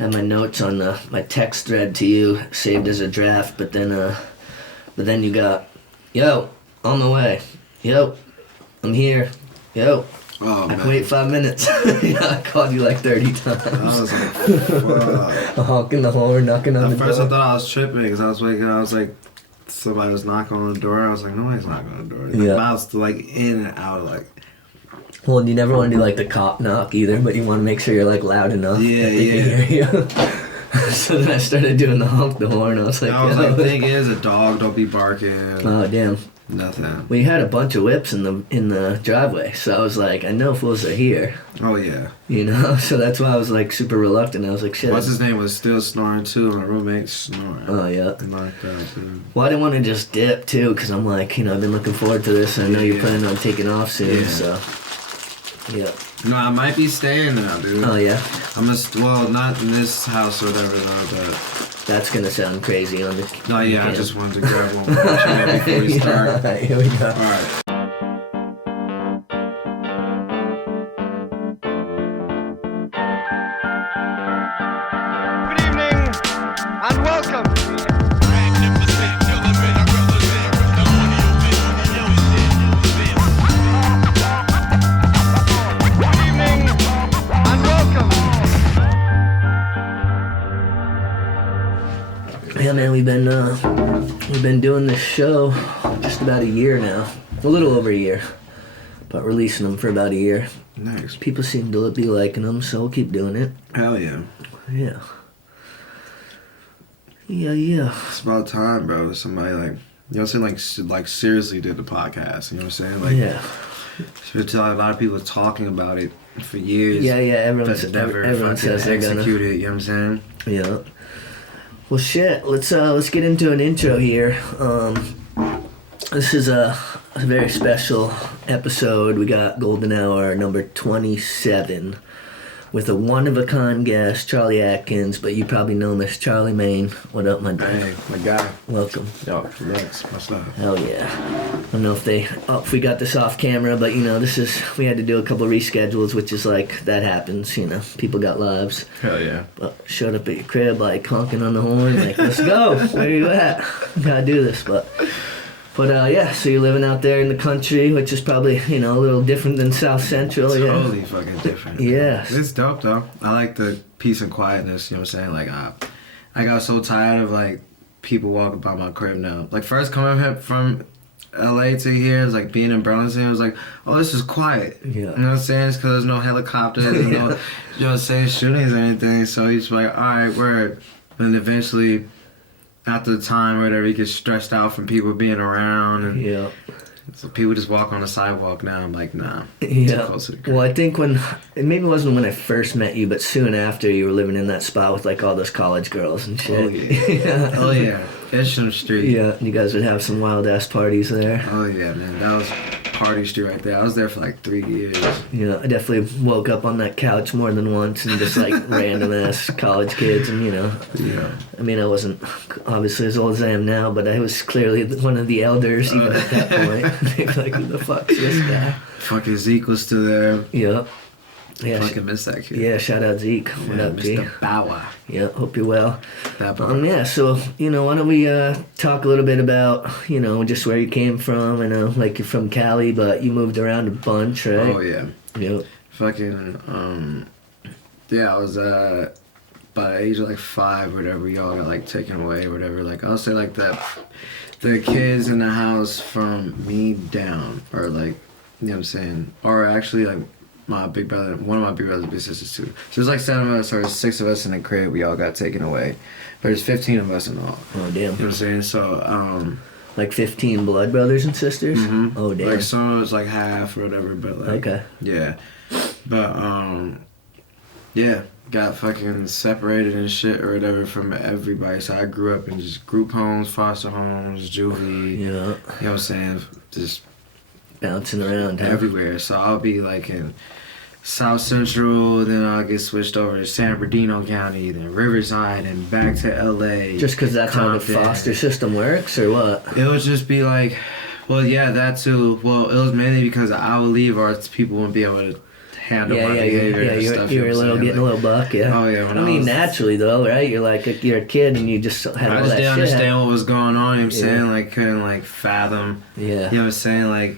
had my notes on my text thread to you saved as a draft, but then you got, yo, on the way. Yo, I'm here. Yo. Oh, I can wait 5 minutes. I called you like 30 times. I was like, fuck. Honking the horn, knocking on the door. At first I thought I was tripping because I was waking up. I was like, somebody was knocking on the door. I was like, nobody's knocking on the door. Like, mouth's like in and out. Like. Well, you never want to do like the cop knock either, but you want to make sure you're like loud enough that they can hear you. So then I started doing the honk the horn. I was like, the thing is, a dog don't be barking. Oh damn. Nothing. We had a bunch of whips in the driveway, so I was like, I know fools are here. Oh yeah. You know, so that's why I was like super reluctant. I was like, shit. What's his name was still snoring too. My roommate's snoring. Oh yeah. Like that too. Well, I didn't want to just dip too, because I'm like, you know, I've been looking forward to this, and I know you're planning on taking off soon, so. Yeah. No, I might be staying now, dude. Oh yeah. Well, not in this house or whatever, no, but. That's gonna sound crazy on the. Oh yeah, I just wanted to grab one more before we start. Alright, here we go. Alright. Good evening and welcome. Yeah, man, we've been doing this show just about a year now, a little over a year, but releasing them for about a year. Nice. People seem to be liking them, so we'll keep doing it. Hell yeah. Yeah. Yeah. It's about time, bro. Somebody like, you know what I'm saying, like seriously did the podcast. You know what I'm saying? Like, yeah. A lot of people talking about it for years. Yeah. Everyone says they're gonna execute it. You know what I'm saying? Yeah. Well, shit. Let's get into an intro here. This is a very special episode. We got Golden Hour number 27 with a one-of-a-kind guest, Charlie Atkins, but you probably know him as Charlie Mayne. What up, my dude? Hey, my guy. Welcome. Yo, thanks. What's up? Hell yeah. I don't know if we got this off camera, but you know, we had to do a couple reschedules, which is like, that happens, you know, people got lives. Hell yeah. But showed up at your crib, like, honking on the horn, like, let's go, where you at? Gotta do this, but yeah, so you're living out there in the country, which is probably, you know, a little different than South Central. Totally fucking different. Yeah. It's dope, though. I like the peace and quietness, you know what I'm saying? Like, I got so tired of, like, people walking by my crib now. Like, first coming from LA to here, it's like being in Burlington, it was like, oh, this is quiet. Yeah. You know what I'm saying? It's because there's no helicopters, there's no, you know what I'm saying, shootings or anything. So you're just like, alright, word. And eventually, after the time or whatever, you get stressed out from people being around. And yeah. So people just walk on the sidewalk now. I'm like, nah. Yeah. Too close to the crib. Well, I think it maybe wasn't when I first met you, but soon after you were living in that spot with like all those college girls and shit. Oh yeah. Oh yeah. Isham Street. Yeah, you guys would have some wild ass parties there. Oh yeah, man. That was Party Street right there. I was there for like 3 years. Yeah, I definitely woke up on that couch more than once and just like random ass college kids and you know. Yeah. I mean, I wasn't obviously as old as I am now, but I was clearly one of the elders even at that point. Like, who the fuck's this guy? Fucking Zeke was still there. Yeah. Yeah. Fucking miss that kid. Yeah, shout out Zeke. What up, G? Mr. Bower. Yeah, hope you're well. Yeah, so, you know, why don't we talk a little bit about, you know, just where you came from. I know, like, you're from Cali, but you moved around a bunch, right? Oh, yeah. Yep. Fucking, yeah, I was, by the age of, like, 5 or whatever, we all got, like, taken away or whatever. Like, I'll say, like, that the kids in the house from me down are, like, you know what I'm saying? Or actually, like, my big brother, one of my big brothers and big sisters too. So there's like 7 of us, or 6 of us in the crib. We all got taken away, but there's 15 of us in all. Oh damn! You know what I'm saying? So like 15 blood brothers and sisters. Mm-hmm. Oh damn! Like some was like half or whatever, but like okay. Yeah, but yeah, got fucking separated and shit or whatever from everybody. So I grew up in just group homes, foster homes, juvie. Yeah. You know what I'm saying? Just bouncing around everywhere. So I'll be like in South Central, then I'll get switched over to San Bernardino County, then Riverside, and back to LA. Just because that's how the foster system works, or what? It would just be like, well, yeah, that too. Well, it was mainly because I would leave, or people wouldn't be able to handle my behavior and stuff. You're a little getting a little buck, yeah. Oh yeah. I mean, naturally though, right? You're like you're a kid and you just had all I that just shit. didn't understand what was going on. You know what I'm saying? Like couldn't like fathom. Yeah. You know what I'm saying? Like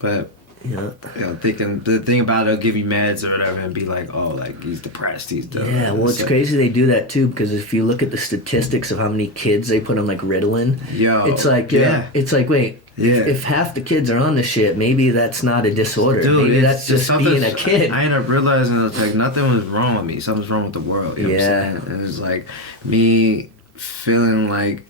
but. Yeah. Thinking the thing about it, they'll give you meds or whatever and be like, oh, like he's depressed, he's done. Yeah, well, it's crazy they do that too, because if you look at the statistics of how many kids they put on like Ritalin, it's like it's like wait, if half the kids are on the shit, maybe that's not a disorder. Dude, maybe that's just being a kid. I ended up realizing it's like nothing was wrong with me. Something's wrong with the world. You know what I'm saying? And it's like me feeling like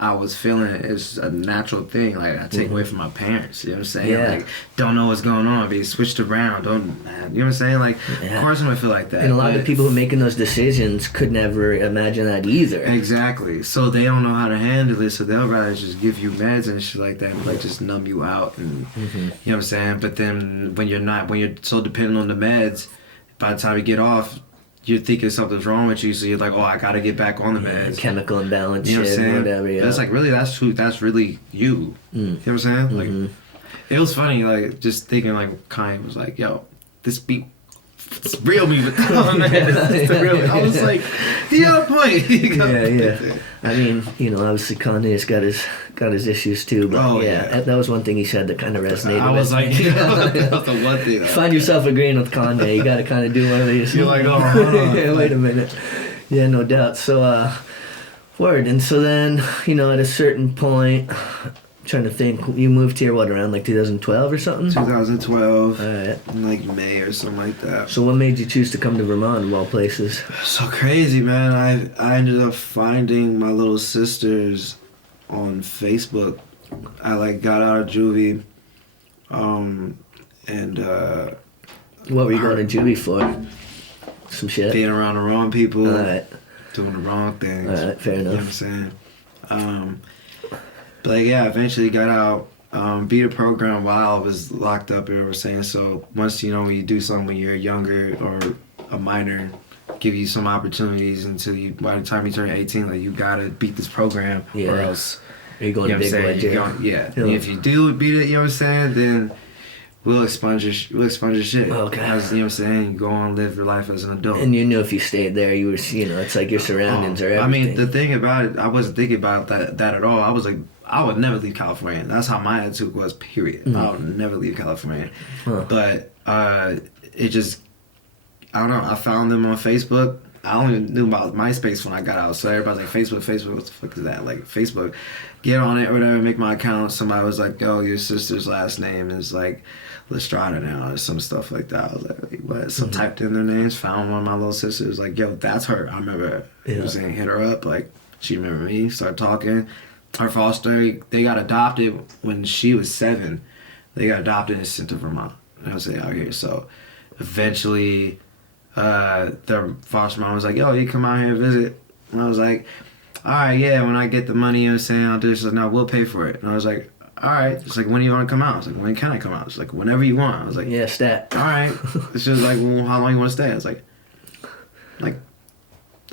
I was feeling is a natural thing. Like I take away from my parents. You know what I'm saying? Yeah. Like don't know what's going on. Be switched around. Don't. You know what I'm saying? Like of course I'm gonna feel like that. And a lot of the people who are making those decisions could never imagine that either. Exactly. So they don't know how to handle it. So they'll rather just give you meds and shit like that, and like just numb you out. And you know what I'm saying? But then when you're so dependent on the meds, by the time you get off, you're thinking something's wrong with you, so you're like, oh, I gotta get back on the meds. Chemical imbalance, you know what I'm saying? Whatever. Yeah. But it's like really, that's really you. You know what I'm saying? Like, it was funny, like just thinking like Kanye was like, yo, this beat. It's real me with the real me. I was like, he on point. Yeah. I mean, obviously Kanye's got his issues too, but that was one thing he said that kind of resonated. I was like, that was the one thing. Find yourself agreeing with Kanye, you got to kind of do one of these. You're like, oh, hold on. Yeah, wait a minute. Yeah, no doubt. So, word. And so then, at a certain point, trying to think, you moved here around like 2012 or something? 2012. All right. In like May or something like that. So what made you choose to come to Vermont of all places? So crazy, man. I ended up finding my little sisters on Facebook. I like got out of juvie, and what were you going to juvie for? Some shit? Being around the wrong people. All right. Doing the wrong things. All right, fair enough. You know what I'm saying? But like, yeah, eventually got out, beat a program while I was locked up, you know what I'm saying? So once, when you do something when you're younger or a minor, give you some opportunities until by the time you turn 18, like you gotta beat this program or else. Are you going to big boy jail? Yeah. If you do beat it, you know what I'm saying, then we'll expunge your shit. Okay. As, you know what I'm saying, you go on and live your life as an adult. And you knew if you stayed there, you were, it's like your surroundings are everything. I mean, the thing about it, I wasn't thinking about that at all. I was like, I would never leave California. That's how my attitude was, period. I would never leave California. Huh. But it just, I don't know, I found them on Facebook. I only knew about MySpace when I got out. So everybody's like, Facebook, what the fuck is that? Like, Facebook, get on it or whatever, make my account. Somebody was like, yo, your sister's last name is like Lestrada now or some stuff like that. I was like, wait, what? So typed in their names, found one of my little sisters, like, yo, that's her. I remember her. You know what I'm saying? Hit her up, like, she remembered me, started talking. Her foster, they got adopted when she was 7. They got adopted and sent to Vermont. I was out here. So eventually, their foster mom was like, yo, you come out here and visit. And I was like, all right, yeah, when I get the money, you know what I'm saying, I'll do this. Like, no, we'll pay for it. And I was like, all right. It's like, when do you want to come out? I was like, when can I come out? It's like, whenever you want. I was like, yeah, stat. All right. It's just like, well, how long you want to stay? I was like,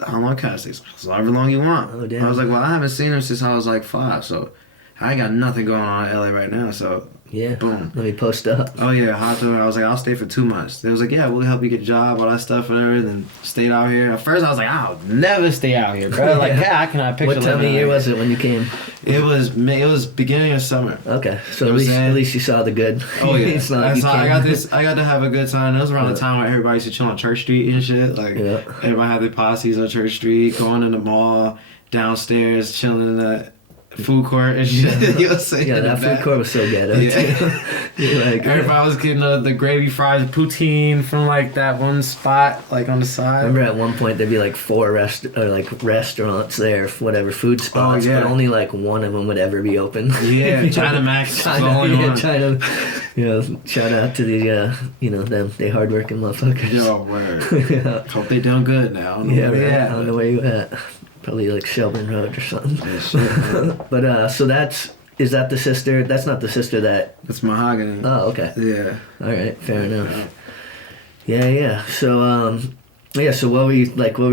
how long can I stay? However long you want. Oh, damn. I was like, well, I haven't seen him since I was like 5, so I ain't got nothing going on in LA right now, so yeah, boom. Let me post up. Oh yeah, hot to I was like, I'll stay for 2 months. They was like, yeah, we'll help you get a job, all that stuff, whatever. And then stayed out here. At first, I was like, I'll never stay out here, bro. Like, yeah, I cannot picture. What time of year was it when you came? It was beginning of summer. Okay, so at least you saw the good. Oh yeah, it's not like I got to have a good time. That was around the time when everybody used to chill on Church Street and shit. Like everybody had their posses on Church Street, going in the mall, downstairs, chilling in the food court and shit. You know what I'm saying? Yeah, that food court was so ghetto. Yeah. Like, everybody was getting the gravy fries poutine from like that one spot like on the side. I remember at one point there'd be like 4 restaurants there, whatever food spots, but only like one of them would ever be open. Yeah, China Max. China. Shout out to the them, they hardworking motherfuckers. Yo, word. Yeah. Hope they done good now. I don't know where you at. Probably like Shelburne Road or something. Yeah, shit, but so is that the sister? That's not the sister that. That's Mahogany. Oh, okay. Yeah. All right, fair enough. Yeah. So so what were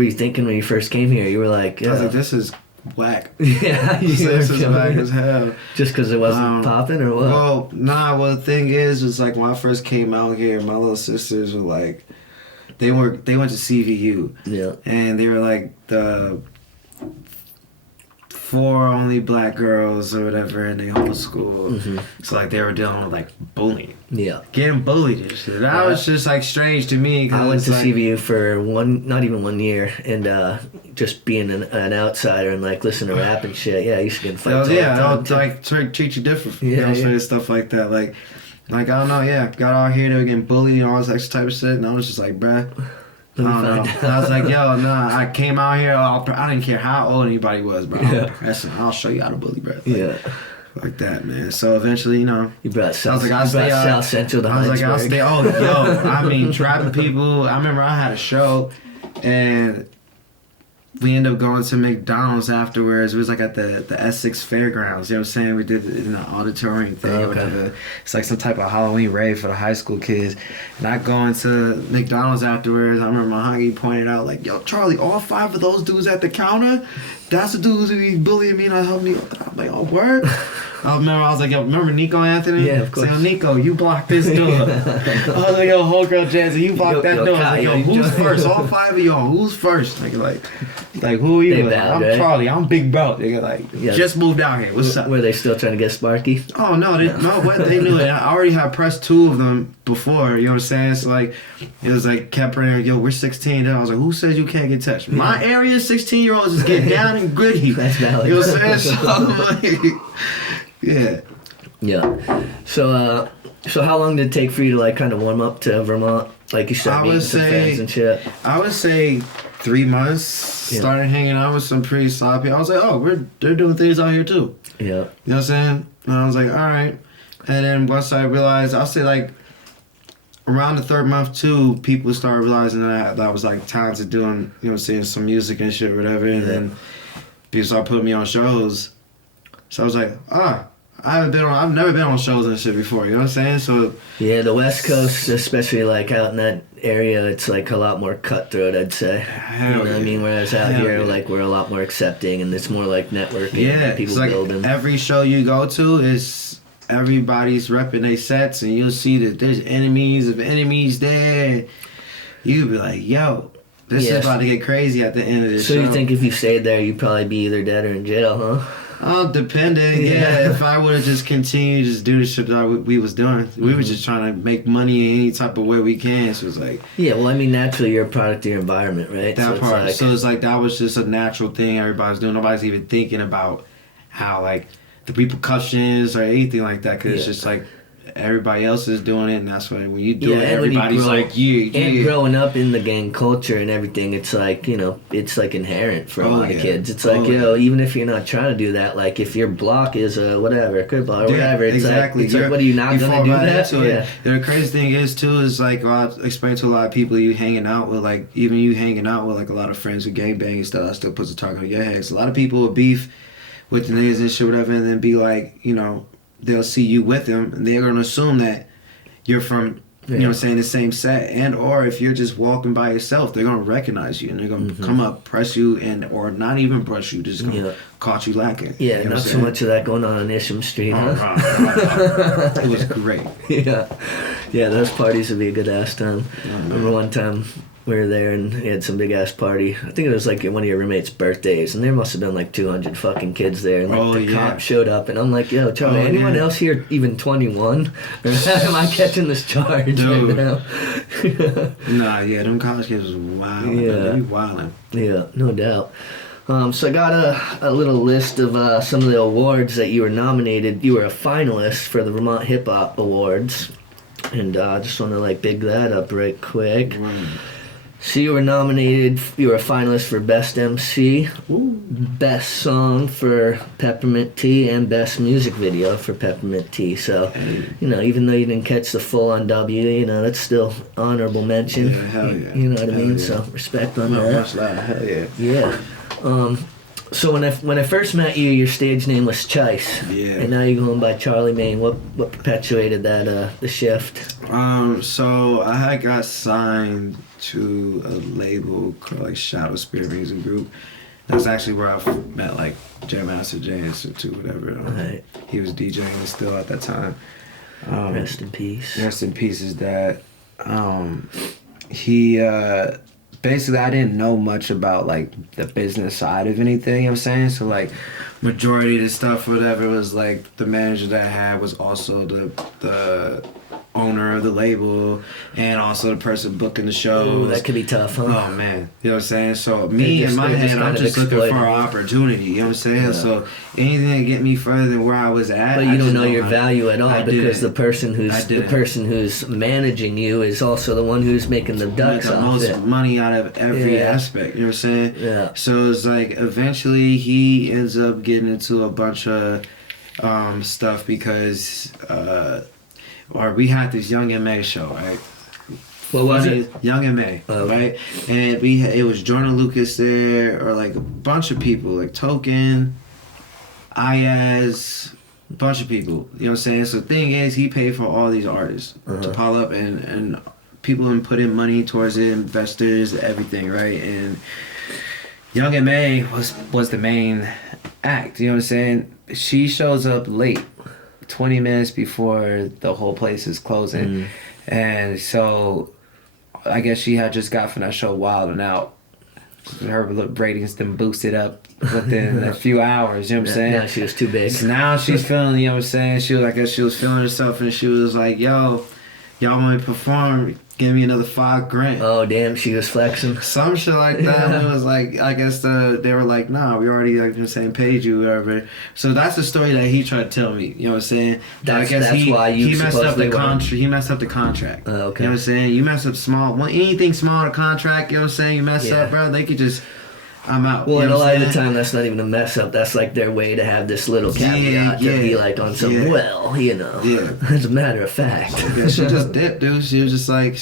you thinking when you first came here? You were like, I was like, this is whack. Yeah, you Sex were was killing whack it. as hell. Just because it wasn't popping, or what? Well, nah. Well, the thing is, was like when I first came out here, my little sisters were like, they went to CVU, Yeah. and they were like the 4 only black girls or whatever in the whole school. Mm-hmm. So like they were dealing with like bullying, Yeah. getting bullied and shit. That was just like strange to me. I went to like, CVU for not even 1 year, and just being an outsider and like listening to rap and shit. Yeah, I used to get in fights. they'll like treat you different. Yeah, You know what I'm yeah. saying? Stuff like that. Like I don't know. Yeah, got out here, they were getting bullied and all this extra type of shit, and I was just like, bruh. I don't know. And I was like, yo, nah. I came out here. I didn't care how old anybody was, bro. Yeah. I'll show you how to bully, bro. Like, Yeah. Like that, man. So eventually, you know. You brought South, I'll stay out. South Central to I was like, I'll Heinsberg. stay. Oh, yo. I mean, trapping people. I remember I had a show, and we ended up going to McDonald's afterwards. It was like at the Essex Fairgrounds. You know what I'm saying? We did it in the auditorium thing. Oh, okay. It's like some type of Halloween rave for the high school kids. And I go into McDonald's afterwards. I remember my honey pointed out, like, yo, Charlie, all 5 of those dudes at the counter, that's the dudes who be bullying me and I helped me. I'm like, oh, word? I was like, yo, remember Nico Anthony? Yeah, of course. Say, yo, Nico, you block this door. I was like, yo, homegirl Jansen, you block that door. I was like, yo, who's first? All 5 of y'all, who's first? Like who are you? They Like, bad, I'm right? Charlie, I'm Big Bro. They like, Yeah. just moved out here. What's up? Were they still trying to get Sparky? Oh no, they knew it. I already had pressed 2 of them before, you know what I'm saying? So like it was like kept praying, yo, we're 16. Then I was like, who says you can't get touched? My area 16-year-olds just get down and gritty. That's valid. You know what I'm saying? So like, yeah. Yeah. So how long did it take for you to like kind of warm up to Vermont? Like you started meeting some friends and shit. I would say 3 months. Yeah. Started hanging out with some pretty sloppy. I was like, oh, they're doing things out here too. Yeah. You know what I'm saying? And I was like, all right. And then once I realized, I'll say like around the 3rd month too, people started realizing that I was like talented doing, you know what I'm saying, some music and shit, whatever. And then people started putting me on shows. So I was like, I've never been on shows and shit before, you know what I'm saying? So Yeah, the West Coast, especially like out in that area, it's like a lot more cutthroat, I'd say. Hell You know what I yeah. mean? Whereas out Hell here, yeah. like we're a lot more accepting, and it's more like networking. yeah, And people it's like building. every show you go to is everybody's repping their sets, and you'll see that there's enemies of enemies there. You'll be like, yo, this Yes. is about to get crazy at the end of this So show. you think if you stayed there, you'd probably be either dead or in jail, huh? Oh, depending. Yeah, if I would have just continued to just do the shit that we was doing, we were just trying to make money in any type of way we can. So it's like Yeah, well, I mean, naturally, you're a product of your environment, right? that so part. It's like, So it's like that was just a natural thing everybody's doing. Nobody's even thinking about how like the repercussions or anything like that. Cause it's Yeah. just like everybody else is doing it, and that's why when you do it, and when you everybody's grow- like, yeah. And growing up in the gang culture and everything, it's like, you know, it's like inherent for a Oh, lot yeah. of kids. It's like, Oh, yo, even if you're not trying to do that, like if your block is a whatever, a crib block or whatever, it's exactly. like, what are you not You going fall to do right that? into Yeah. it. The crazy thing is too is like I explain to a lot of people you hanging out with, like even you hanging out with like a lot of friends who gangbang and stuff. That still puts a target on your head. So a lot of people will beef with the niggas and shit, whatever, and then be like, you know, they'll see you with them and they're gonna assume that you're from, you know what I'm saying, the same set. And or if you're just walking by yourself, they're gonna recognize you and they're gonna come up, press you, and or not even brush you, just gonna caught you lacking. Yeah, you know not what I'm so saying? much of that going on in Isham Street, Oh, huh? right. It was great. Yeah, those parties would be a good ass time. I remember one time we were there and we had some big ass party. I think it was like one of your roommates' birthdays, and there must have been like 200 fucking kids there. And like the cop showed up, and I'm like, yo, Charlie, anyone else here even 21? Or am I catching this charge right now? Nah, yeah, them college kids was wild. Yeah. They be wildin'. Yeah, no doubt. So I got a little list of some of the awards that you were nominated. You were a finalist for the Vermont Hip Hop Awards, and I just want to like big that up right quick. So you were nominated. You were a finalist for Best MC, Best Song for Peppermint Tea, and Best Music Video for Peppermint Tea. So, you know, even though you didn't catch the full-on W, you know, that's still honorable mention. Yeah, hell yeah. You know what I mean? Yeah. So respect on Not that. much loud. Hell yeah. Yeah. So when I first met you, your stage name was Chice. Yeah. And now you're going by Charlie Mayne. What perpetuated that the shift? So I had got signed to a label called like Shadow Spirit Music Group, That's actually where I met like Jam Master Jay Institute, whatever. Right. He was DJing still at that time. Rest in peace. Rest in peace, his dad. He basically, I didn't know much about like the business side of anything, you know what I'm saying? So like majority of the stuff, whatever, was like the manager that I had was also the owner of the label and also the person booking the shows. Ooh, that could be tough, huh? Oh man, you know what I'm saying? So me in my head, I'm just looking for an opportunity, you know what I'm saying? Yeah. So anything that get me further than where I was at. But you don't know your value at all because didn't. the person who's managing you is also the one who's making the ducks the off most it. money out of every aspect, you know what I'm saying? Yeah. So it's like eventually he ends up getting into a bunch of stuff because or we had this Young and May show, right? What was it? Young and May, right? And it was Jordan Lucas there, or like a bunch of people, like Token, Ayaz, a bunch of people. You know what I'm saying? So the thing is, he paid for all these artists to pile up, and people and put in money towards it, investors, everything, right? And Young and May was the main act. You know what I'm saying? She shows up late. 20 minutes before the whole place is closing. And so I guess she had just got from that show Wild and Out. Her ratings then boosted up within a few hours, you know what I'm saying? Now she was too big. So now she's feeling, you know what I'm saying? She was, I guess she was feeling herself and she was like, yo, y'all want me to perform? Give me another $5,000. Oh damn, she was flexing. Some shit like that. And it was like, I guess they were like, nah, we already like the same page, you whatever. So that's the story that he tried to tell me. You know what I'm saying? That's why you messed up the supposedly contract. He messed up the contract. Okay. You know what I'm saying? You mess up anything small in a contract. You know what I'm saying? You mess up, bro. They could just. I'm out. Well, you and know a lot of the saying? time, that's not even a mess up. That's like their way to have this little caveat to be like on some, well, you know, as a matter of fact. Yeah, she just dipped, dude. She was like,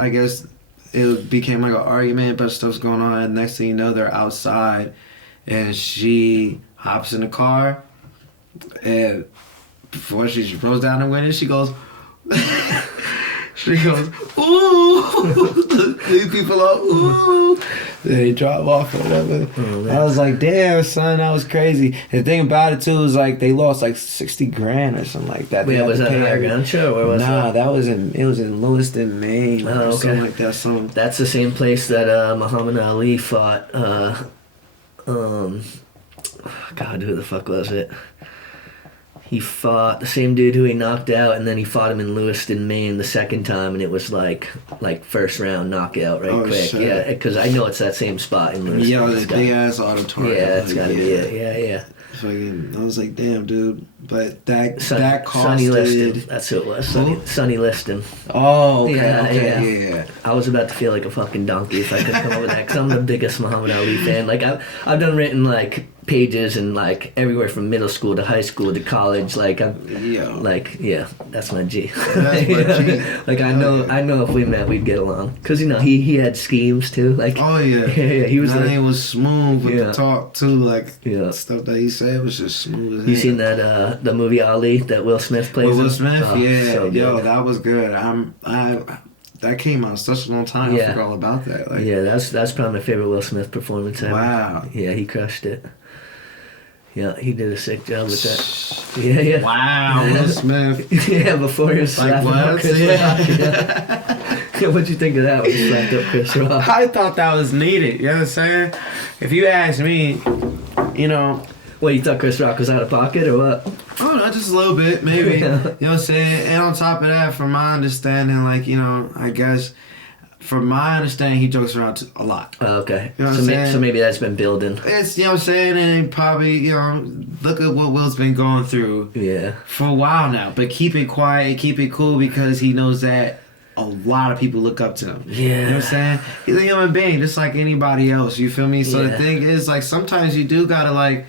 I guess it became like an argument, but stuff's going on. And next thing you know, they're outside, and she hops in the car, and before she rolls down the window, she goes, ooh. These people are, ooh. They drive off or whatever. I was like, damn, son, that was crazy. And the thing about it, too, is like they lost like $60,000 or something like that. Wait, was that an Aragon show? Or was that was in Lewiston, Maine, or something like that. That's the same place that Muhammad Ali fought. God, who the fuck was it? He fought the same dude who he knocked out, and then he fought him in Lewiston, Maine the second time, and it was like first round knockout quick. Shit. Yeah, because I know it's that same spot in Lewiston. Yeah, the big ass auditorium. Yeah, that's gotta be it. Yeah. Fucking, I was like, damn, dude. But that costed. Sonny Liston. That's who it was. Sonny Liston. Oh, okay, yeah. I was about to feel like a fucking donkey if I could come up with that, because I'm the biggest Muhammad Ali fan. Like I've done written like pages and like everywhere from middle school to high school to college. Like that's my G. That's my G. Like I know if we met we'd get along, because you know he had schemes too. Like he was. That name was smooth with the talk too. Like stuff that he said was just smooth as hell. You seen that the movie Ali that Will Smith plays? Will Smith, so yo, that was good. That came out such a long time. I forgot all about that. Like, that's probably my favorite Will Smith performance ever. Wow. Yeah, he crushed it. Yeah, he did a sick job with that. Yeah. Wow, Will Smith. Yeah, before he was like slapping up Chris Rock. Yeah, what'd you think of that when you slapped up Chris Rock? I thought that was needed. You know what I'm saying? If you ask me, you know. Well, you thought Chris Rock was out of pocket or what? Oh, no, just a little bit, maybe. You know what I'm saying? And on top of that, from my understanding, like, you know, I guess, from my understanding, he jokes around a lot. Oh, okay. You know what I'm saying? So maybe that's been building. It's, you know what I'm saying? And probably, you know, look at what Will's been going through for a while now. But keep it quiet, keep it cool, because he knows that a lot of people look up to him. Yeah. You know what I'm saying? He's a human being, just like anybody else. You feel me? So the thing is, like, sometimes you do gotta, like,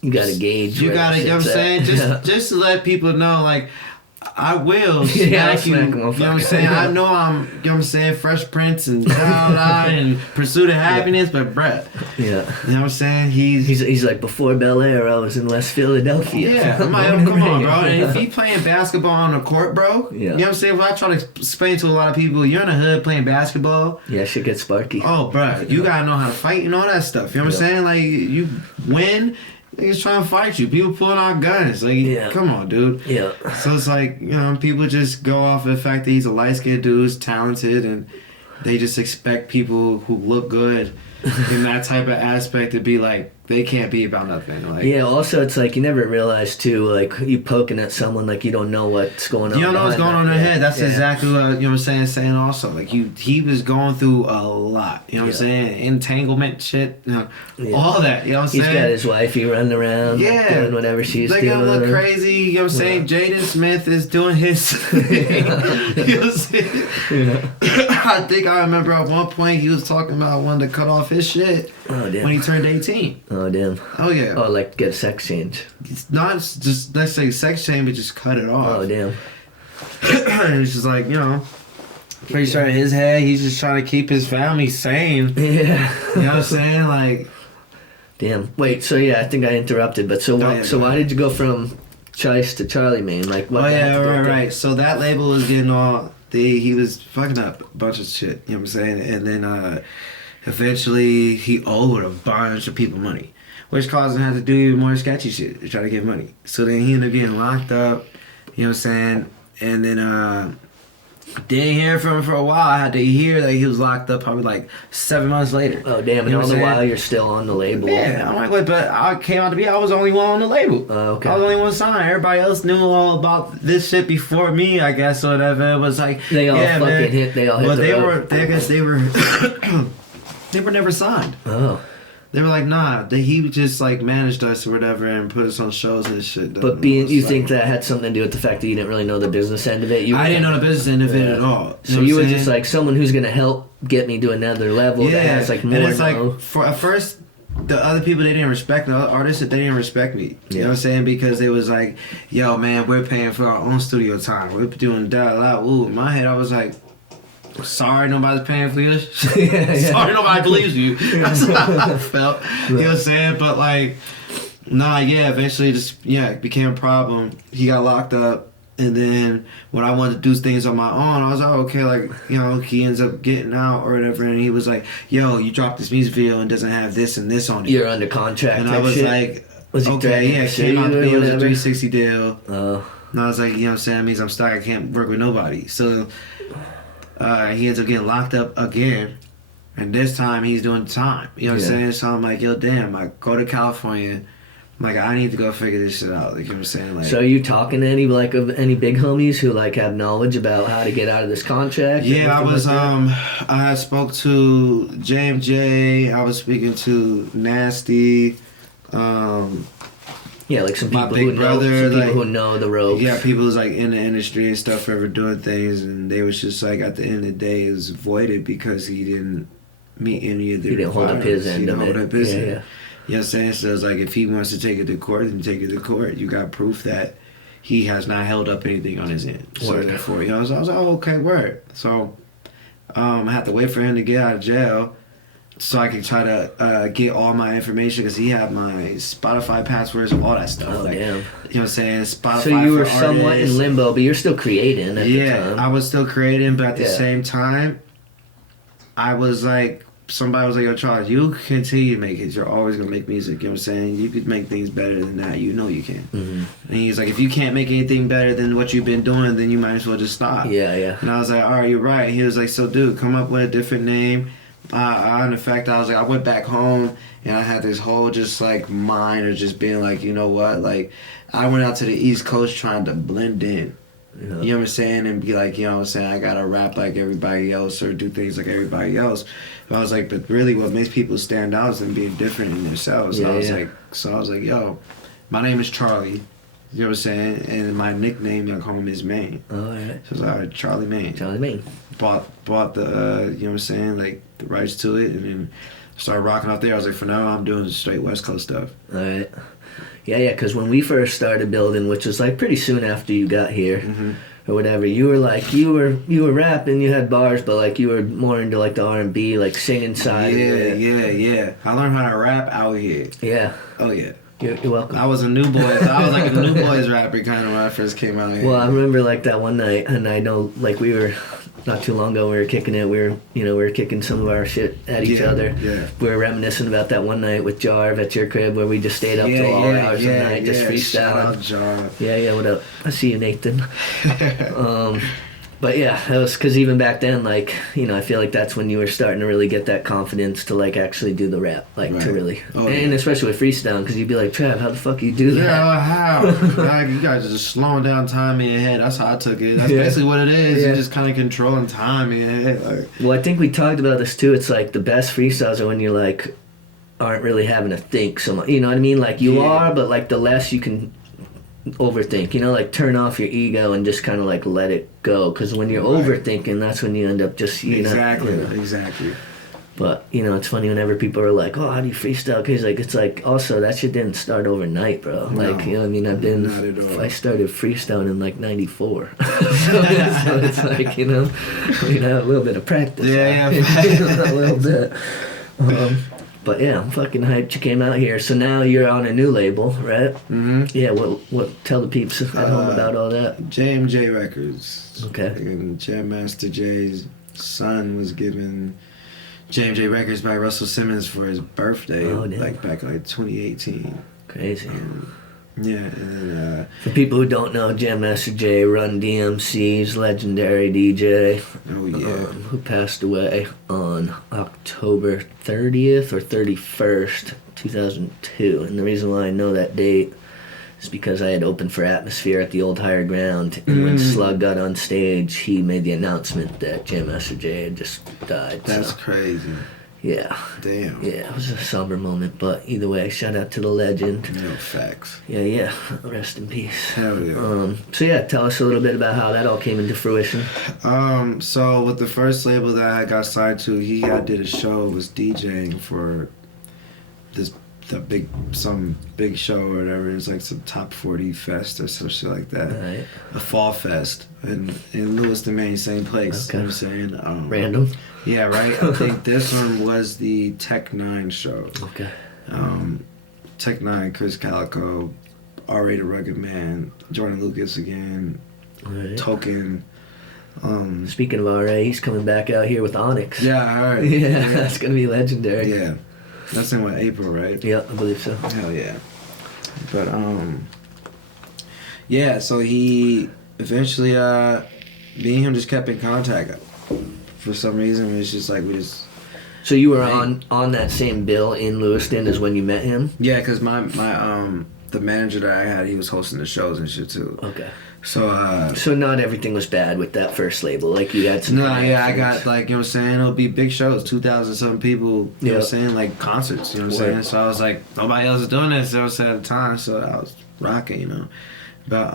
you gotta gauge. You gotta, you know what I'm saying? Just to let people know, like, I will Yeah, smack you. smack You know him, what I'm saying? I know I'm, you know what I'm saying, Fresh Prince and Child Eye and Pursuit of Happiness, but bruh, Yeah. you know what I'm saying? He's like, before Bel Air, I was in West Philadelphia. Yeah, I'm like, oh, come on, bro. And if you playing basketball on the court, bro, Yeah. you know what I'm saying? When I try to explain to a lot of people, you're in the hood playing basketball. Yeah, shit gets sparky. Oh, bro, you gotta know how to fight and all that stuff. You know what I'm saying? Like, you win, niggas trying to fight you. People pulling out guns. Like, come on, dude. Yeah. So it's like, you know, people just go off of the fact that he's a light-skinned dude who's talented, and they just expect people who look good in that type of aspect to be like, they can't be about nothing. Like, Yeah, also it's like you never realize too, like you poking at someone like you don't know what's going on. you don't know what's going on in their head. That's Yeah. exactly what, you know what I'm saying also. Like, he was going through a lot. You know what I'm saying? Entanglement shit. You know, all that. You know what I'm saying? He's got his wifey running around, doing whatever she's they doing. got look crazy. You know what I'm saying? Jaden Smith is doing his thing. You know what I'm saying? I think I remember at one point he was talking about wanting to cut off his shit Oh damn. when he turned 18. Oh damn. Oh yeah. Oh, like get a sex change. It's not just, let's say, sex change, but just cut it off. Oh damn. It's just like, you know, pretty sure in his head he's just trying to keep his family sane. Yeah. You know what I'm saying? Like, Damn. Wait. So yeah, I think I interrupted. But so why did you go from Chice to Charlie Mane? Like what? oh yeah, right. So that label was getting all he was fucking up a bunch of shit. You know what I'm saying? And then eventually he owed a bunch of people money, which caused him to have to do even more sketchy shit to try to get money. So then he ended up getting locked up. You know what I'm saying? And then didn't hear from him for a while. I had to hear that he was locked up probably like 7 months later. Oh damn! And You know all what the I'm while saying? you're still on the label. Yeah, I'm like, wait, but I came out to be, I was the only one on the label. Oh, okay. I was the only one signed. Everybody else knew all about this shit before me, I guess, or whatever. It was like, They all yeah, fucking man. hit. They all hit. But the they road. were, I guess they were, they were never signed. Oh. They were like, nah, he just like managed us or whatever and put us on shows and shit. But you think that had something to do with the fact that you didn't really know the business end of it? I didn't know the business end of it at all. So you were just like someone who's gonna help get me to another level that has like more. And it's like, for at first, the other people, they didn't respect the other artists, they didn't respect me. You know what I'm saying? Because they was like, yo, man, we're paying for our own studio time. We're doing da. Ooh, in my head, I was like, sorry nobody's paying for this. Sorry nobody believes you. That's how I felt. You know what I'm saying? But like, eventually it became a problem. He got locked up. And then when I wanted to do things on my own, I was like, okay, like, you know, he ends up getting out or whatever. And he was like, yo, you dropped this music video and doesn't have this and this on it. You're under contract. And I was like, was okay, yeah, it came out to be, it was a 360 deal. Oh. And I was like, you know what I'm saying? That means I'm stuck. I can't work with nobody. So he ends up getting locked up again. And this time he's doing time. You know what I'm saying? So I'm like, yo, damn, I go to California. I'm like, I need to go figure this shit out. Like, you know what I'm saying? Like, so are you talking to any of any big homies who like have knowledge about how to get out of this contract? Yeah, I was I spoke to JMJ, I was speaking to Nasty, yeah, like some people my big brother, who know the ropes. Yeah, people who's like in the industry and stuff forever doing things, and they was just like, at the end of the day, it was voided because he didn't meet any of the He didn't hold up his end of it. Yeah. You know what I'm saying? So it's like, if he wants to take it to court, then take it to court. You got proof that he has not held up anything on his end. So therefore, you know, so I was like, oh, okay, word. So I had to wait for him to get out of jail so I could try to get all my information, because he had my Spotify passwords and all that stuff. Oh, like, damn. You know what I'm saying? Spotify. So you were for somewhat artists. in limbo, but you're still creating at the time. I was still creating, but at the same time, I was like, somebody was like, yo, Charles, you continue to make it. You're always going to make music. You know what I'm saying? You could make things better than that. You know you can. Mm-hmm. And he's like, if you can't make anything better than what you've been doing, then you might as well just stop. Yeah. And I was like, all right, you're right. He was like, so dude, come up with a different name. In fact, I was like, I went back home and I had this whole just like mind of just being like, you know what? Like, I went out to the East Coast trying to blend in. You know what I'm saying? And be like, you know what I'm saying? I gotta rap like everybody else or do things like everybody else. But I was like, but really what makes people stand out is them being different in themselves. I was like, yo, my name is Charlie. You know what I'm saying? And my nickname, I call him is Mayne. All right. So I was like, all right, Charlie Mayne. Charlie Mane. Bought the, you know what I'm saying? Like, the rights to it. And then started rocking out there. I was like, for now, I'm doing straight West Coast stuff. All right. Yeah, because when we first started building, which was like pretty soon after you got here, or whatever, you were like you were rapping, you had bars, but like you were more into like the R&B, like singing side. Yeah. I learned how to rap out here. Yeah. Oh yeah. You're welcome. I was a new boy. I was like a new boys rapper kind of when I first came out here. Well, I remember like that one night, and I know like we were not too long ago. We were kicking it. We were kicking some of our shit at each other. Yeah. We were reminiscing about that one night with Jarv at your crib where we just stayed up till all hours of the night, just freestyling. Shout out Jarv. Yeah. What up? I see you, Nathan. But yeah, that was because even back then, like, I feel like that's when you were starting to really get that confidence to like actually do the rap, like to really, and especially with freestyle, because you'd be like, Trav, how the fuck you do that? Yeah, how? Like, you guys are just slowing down time in your head. That's how I took it. That's basically what it is. You're just kind of controlling time in your head. Like. Well, I think we talked about this too. It's like the best freestyles are when you're like aren't really having to think so much. You know what I mean? Like you are, but like the less you can overthink, like turn off your ego and just kind of like let it go, because when you're overthinking, that's when you end up just exactly. But it's funny whenever people are like, oh, how do you freestyle? Because like it's like also that shit didn't start overnight, bro. Like I started freestyling in like '94. so it's like a little bit of practice. A little bit. But yeah, I'm fucking hyped you came out here. So now you're on a new label, right? Mm-hmm. Yeah, what tell the peeps at home about all that? J&J Records. Okay. And Jam Master Jay's son was given J&J Records by Russell Simmons for his birthday, back 2018. Crazy. And then for people who don't know, Jam Master Jay, Run DMC's legendary DJ, who passed away on October 30th or 31st, 2002. And the reason why I know that date is because I had opened for Atmosphere at the old Higher Ground, and when Slug got on stage, he made the announcement that Jam Master Jay had just died. That's crazy. Yeah. Damn. Yeah, it was a somber moment, but either way, shout out to the legend. Facts. Yeah. Rest in peace. Hell yeah. So yeah, tell us a little bit about how that all came into fruition. So with the first label that I got signed to, he did a show, was DJing for some big show or whatever. It was like some top 40 fest or some shit like that. Right. A fall fest in Lewiston, Maine, same place. Okay. You know what I'm saying? Random. Yeah, right. I think this one was the Tech 9 show. Okay. Tech 9, Chris Calico, R-Rated Rugged Man, Jordan Lucas again, Right. Token. Speaking of RA, he's coming back out here with Onyx. Yeah, I heard. Yeah, that's gonna be legendary. Yeah. That's in April, right? Yeah, I believe so. Hell yeah. But so he eventually me and him just kept in contact. For some reason it was just like we just. So you were on that same bill in Lewiston as when you met him? Yeah, because my the manager that I had, he was hosting the shows and shit too. Okay. So not everything was bad with that first label. Like you had some. No, yeah, I got like, you know what I'm saying, it'll be big shows, 2,000 something people, you know what I'm saying, like concerts, you know what I'm saying. So I was like, nobody else is doing this, at the time, so I was rocking, But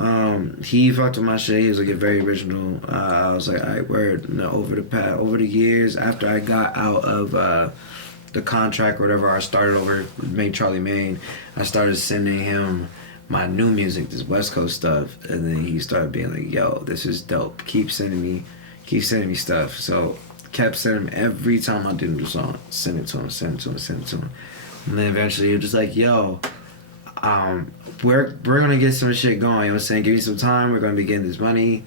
he fucked with my shit. He was like very original. I was like, alright, word. And over the years, after I got out of the contract or whatever, I started over with Charlie Mayne. I started sending him my new music, this West Coast stuff, and then he started being like, yo, this is dope. Keep sending me stuff. So kept sending him every time I did a new song. Send it to him. And then eventually he was just like, yo, we're gonna get some shit going. You know what I'm saying? Give me some time. We're gonna be getting this money.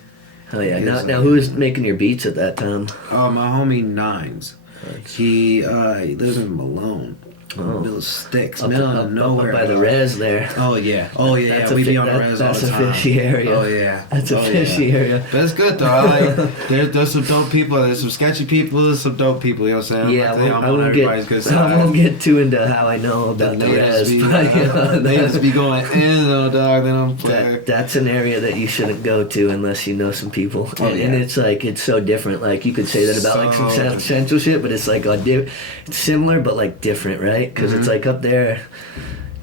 Hell yeah! Now who was making your beats at that time? Oh, my homie Nines. Nice. He lives in Malone. Little sticks, middle of nowhere. Up by the res there. Oh yeah. We be on the res all the time. That's a fishy area. Oh yeah. That's a fishy area. But it's good though. I like. There's some dope people. There's some sketchy people. There's some dope people. You know what I'm saying? Yeah, I won't get too into how I know about the res. They just be going in though, dog. Then I'm playing. That's an area that you shouldn't go to unless you know some people. And it's like it's so different. Like you could say that about like some central shit, but it's like it's similar but like different, right? Because it's like up there,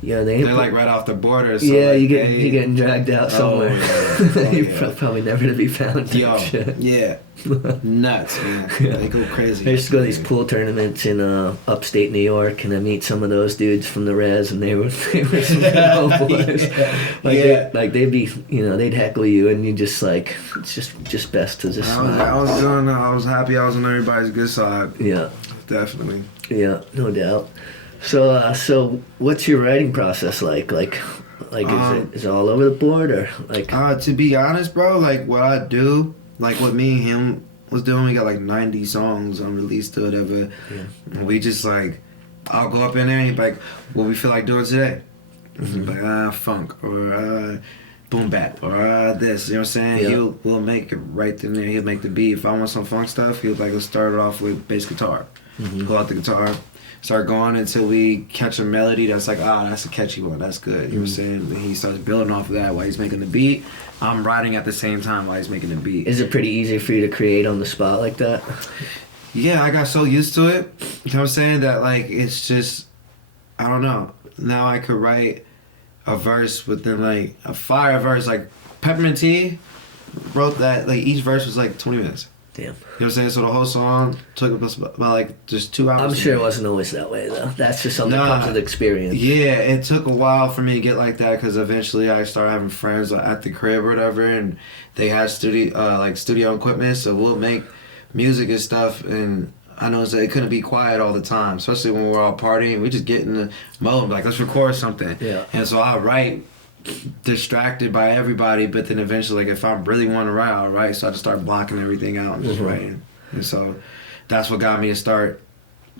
Yeah, they're like right off the border. So yeah, like, you're getting dragged out somewhere. You're probably never to be found. Type Yo, shit. yeah, nuts, man. Yeah. They go crazy. I used to go to these pool tournaments in upstate New York, and I meet some of those dudes from the res, and they were some old boys. They'd be, they'd heckle you, and you just like, it's just best to just smile. I was happy I was on everybody's good side. Yeah, Definitely. yeah, no doubt. So what's your writing process like? Like is it all over the board, or like? To be honest, bro, like what I do, like what me and him was doing, we got like 90 songs unreleased or whatever. Yeah. And we just like, I'll go up in there and he'd be like, what we feel like doing today? Mm-hmm. Like funk or boom bap or this, you know what I'm saying? Yeah. We'll make it right in there. He'll make the beat. If I want some funk stuff, he'll like, let's start it off with bass guitar. Mm-hmm. Pull out the guitar, start going until we catch a melody that's like, that's a catchy one, that's good. You know what I'm saying? And he starts building off of that while he's making the beat. I'm writing at the same time while he's making the beat. Is it pretty easy for you to create on the spot like that? Yeah, I got so used to it. You know what I'm saying? That like, it's just, I don't know. Now I could write a verse within like a fire verse. Like Peppermint Tea wrote that, like each verse was like 20 minutes. Damn. You know what I'm saying? So the whole song took about like just 2 hours. I'm sure it wasn't always that way though. That's just something that comes with experience. Yeah, it took a while for me to get like that because eventually I started having friends at the crib or whatever, and they had studio equipment, so we'll make music and stuff. And I know it couldn't be quiet all the time, especially when we're all partying. We just get in the mode, like let's record something. Yeah. And so I write distracted by everybody, but then eventually, like if I really want to write, I'll write. So I just start blocking everything out and just writing. And so that's what got me to start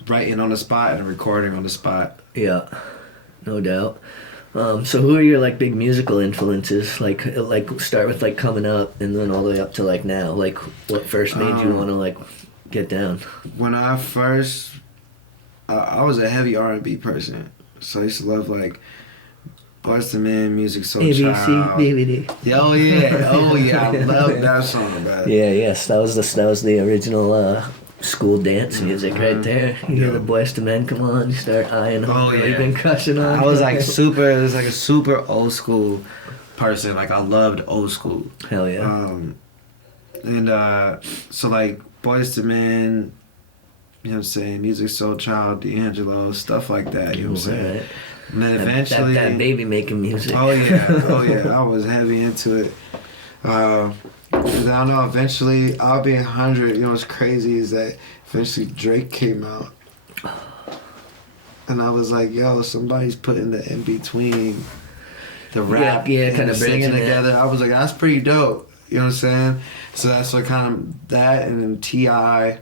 writing on the spot and recording on the spot. Yeah, no doubt. So who are your like big musical influences? Like start with like coming up and then all the way up to like now. Like what first made you want to like get down? When I first, I was a heavy R&B person, so I used to love like Boyz II Men, Music Soul Child. ABC, DVD. Oh yeah, I love that song, man. Yeah, yes, that was the original school dance music right there. You hear the Boyz II Men come on, you start eyeing who you've been crushing on. I was like it was like a super old school person. Like I loved old school. Hell yeah. So like Boyz II Men, you know what I'm saying, Music Soul Child, D'Angelo, stuff like that. You know what I'm saying. Right. And then eventually, that baby making music. Oh yeah, I was heavy into it. I don't know. Eventually, I'll be 100. You know what's crazy is that eventually Drake came out, and I was like, "Yo, somebody's putting the in between the rap, kind and of the singing bridging together." I was like, "That's pretty dope." You know what I'm saying? So that's what kind of that, and then T.I.,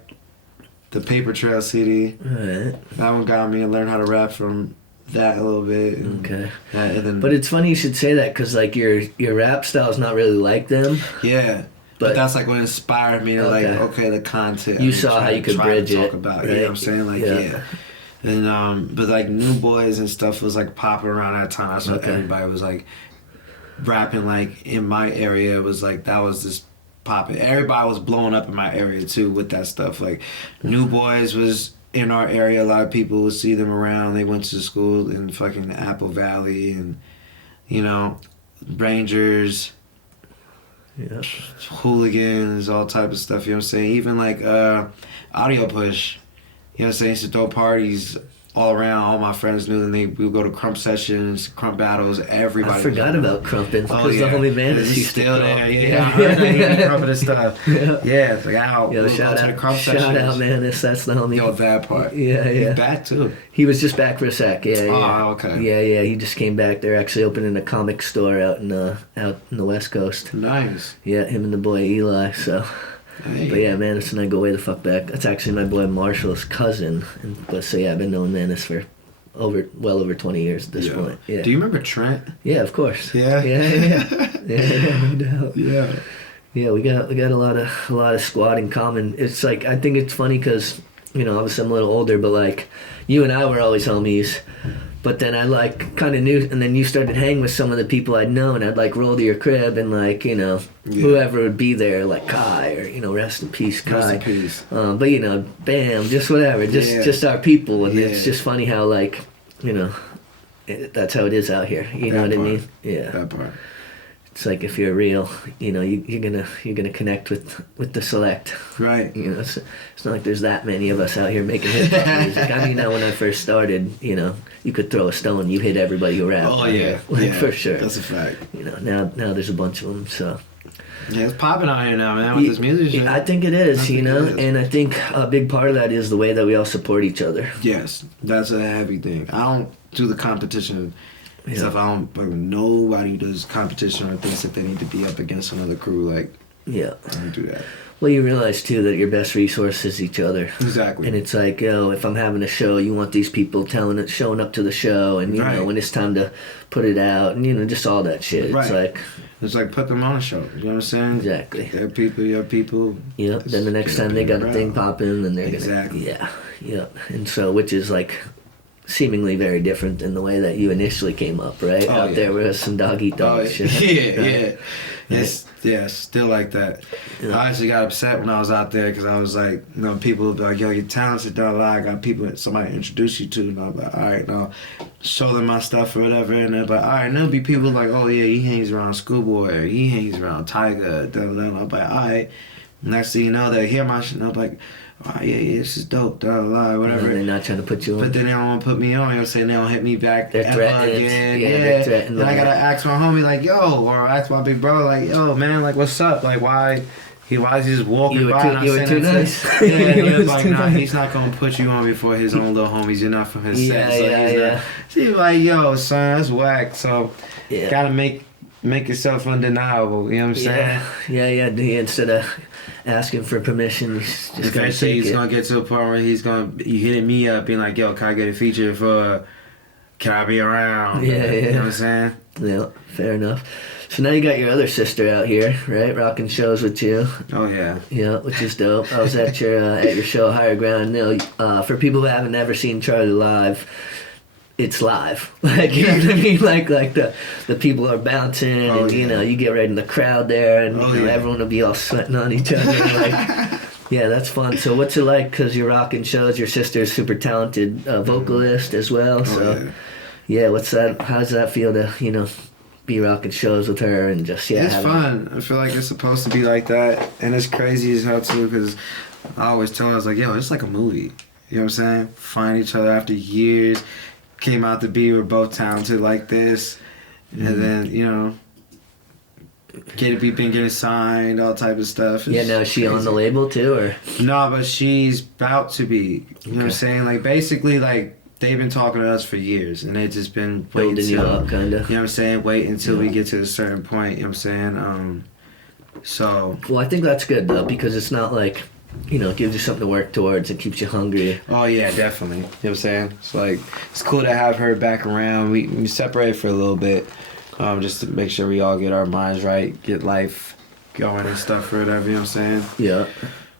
the Paper Trail CD. Right. That one got me and learned how to rap from that a little bit. Okay. And then, but it's funny you should say that because like your rap style is not really like them. Yeah. But that's like what inspired me to the content. You saw how you could bridge it. Talk about, right? You know what I'm saying? Like, yeah. And but like New Boys and stuff was like popping around that time. That's what everybody was like rapping. Like in my area, it was like that was just popping. Everybody was blowing up in my area too with that stuff. Like New Boys was in our area. A lot of people would see them around. They went to school in fucking Apple Valley and Rangers. Yeah. Hooligans, all type of stuff, you know what I'm saying? Even like Audio Push, you know what I'm saying? Used to throw parties all around. All my friends knew, and we would go to crump sessions, crump battles, everybody. I forgot about crumping because the Holy Man is still there. Yeah, I heard that he be crumping and stuff. Yeah, it's like, shout out, Manus, that's the homie. Yo, that part. Yeah. He's back too. He was just back for a sec, yeah. Oh, okay. Yeah, he just came back. They're actually opening a comic store out in the West Coast. Nice. Yeah, him and the boy Eli, so... Hey. But yeah, Manus and I go way the fuck back. That's actually my boy Marshall's cousin. I've been knowing Manus for well over 20 years at this point. Yeah. Do you remember Trent? Yeah, of course. Yeah. Yeah, no doubt. Yeah. Yeah, we got a lot of squad in common. It's like I think it's funny because obviously I'm a little older, but like you and I were always homies. But then I like kind of knew, and then you started hanging with some of the people I'd known. I'd like roll to your crib and like whoever would be there, like Kai or rest in peace Kai. Rest in peace. But bam, just whatever, just our people, and it's just funny how like that's how it is out here. You know what I mean? Yeah. That part. It's like if you're real, you know, you're gonna connect with the select. Right. You know, it's not like there's that many of us out here making hip hop music. I mean, when I first started, you know, you could throw a stone, you hit everybody around. Oh yeah, for sure. That's a fact. You know, now there's a bunch of them. So yeah, it's popping out here now, man. With this music shit. I think it is, and I think a big part of that is the way that we all support each other. Yes, that's a heavy thing. I don't do the competition. Stuff. I don't. Like, nobody does competition or thinks that they need to be up against another crew. Like, yeah, I don't do that. Well, you realize too that your best resource is each other. Exactly. And it's like, if I'm having a show, you want these people showing up to the show, and you know when it's time to put it out, and you know just all that shit. Right. It's like put them on a show. You know what I'm saying? Exactly. Their people, your people. Yep. Then the next time they got a thing popping, then they're exactly. gonna. Yeah. And so, which is like seemingly very different than the way that you initially came up, right? Out there was some dog eat dog shit. Yeah. Yes, still like that. Yeah. I actually got upset when I was out there because I was like, you know, people would be like, yo, you're talented, I got people that somebody introduce you to, and I'm like, all right, now show them my stuff or whatever, and they're like, all right, and there'll be people like, oh yeah, he hangs around Schoolboy, or he hangs around Tiger, I'm like, all right. Next thing you know, they hear my shit, and I'm like, oh yeah, this is dope, whatever. They're not trying to put you on. But then they don't want to put me on. You know, saying they don't hit me back They're ever threatened. again. They're threatened. Then I gotta ask my homie like, yo, or ask my big brother like, yo, man, like, what's up? Like, why is he just walking by? You were too nice. Yeah, he was like, nah, he's not gonna put you on before his own little homies. You're not from his set. So he's like, yo, son, that's whack. So gotta make yourself undeniable. You know what I'm saying? Yeah. Instead of asking for permission, he's just gonna eventually take he's it. gonna get to a point where you hitting me up being like, yo, can I get a feature for Can I Be Around? Yeah. You know what I'm saying? Yeah, fair enough. So now you got your other sister out here, right? Rocking shows with you. Oh yeah. Yeah, which is dope. I was at your show, Higher Ground. You know, for people who haven't ever seen Charlie live, it's live. Like, you know what I mean? Like the people are bouncing, and you know, you get right in the crowd there, and everyone will be all sweating on each other. Like, yeah, that's fun. So what's it like? Because you're rocking shows. Your sister's super talented vocalist as well. So yeah, what's that? How does that feel to be rocking shows with her and just It's fun. I feel like it's supposed to be like that, and it's crazy as hell too. Because I always tell her, I was like, yo, it's like a movie. You know what I'm saying? Find each other after years. Came out to be, we're both talented like this, and then been getting signed, all type of stuff. Now is she on the label too, or no? But she's about to be. You know what I'm saying? Like basically, like they've been talking to us for years, and they've just been building you up, kind of. You know what I'm saying? Wait until we get to a certain point. You know what I'm saying? So. Well, I think that's good though, because it's not like. It gives you something to work towards. It keeps you hungry. Oh, yeah, definitely. You know what I'm saying? It's like, it's cool to have her back around. We separated for a little bit just to make sure we all get our minds right, get life going and stuff or whatever, you know what I'm saying? Yeah.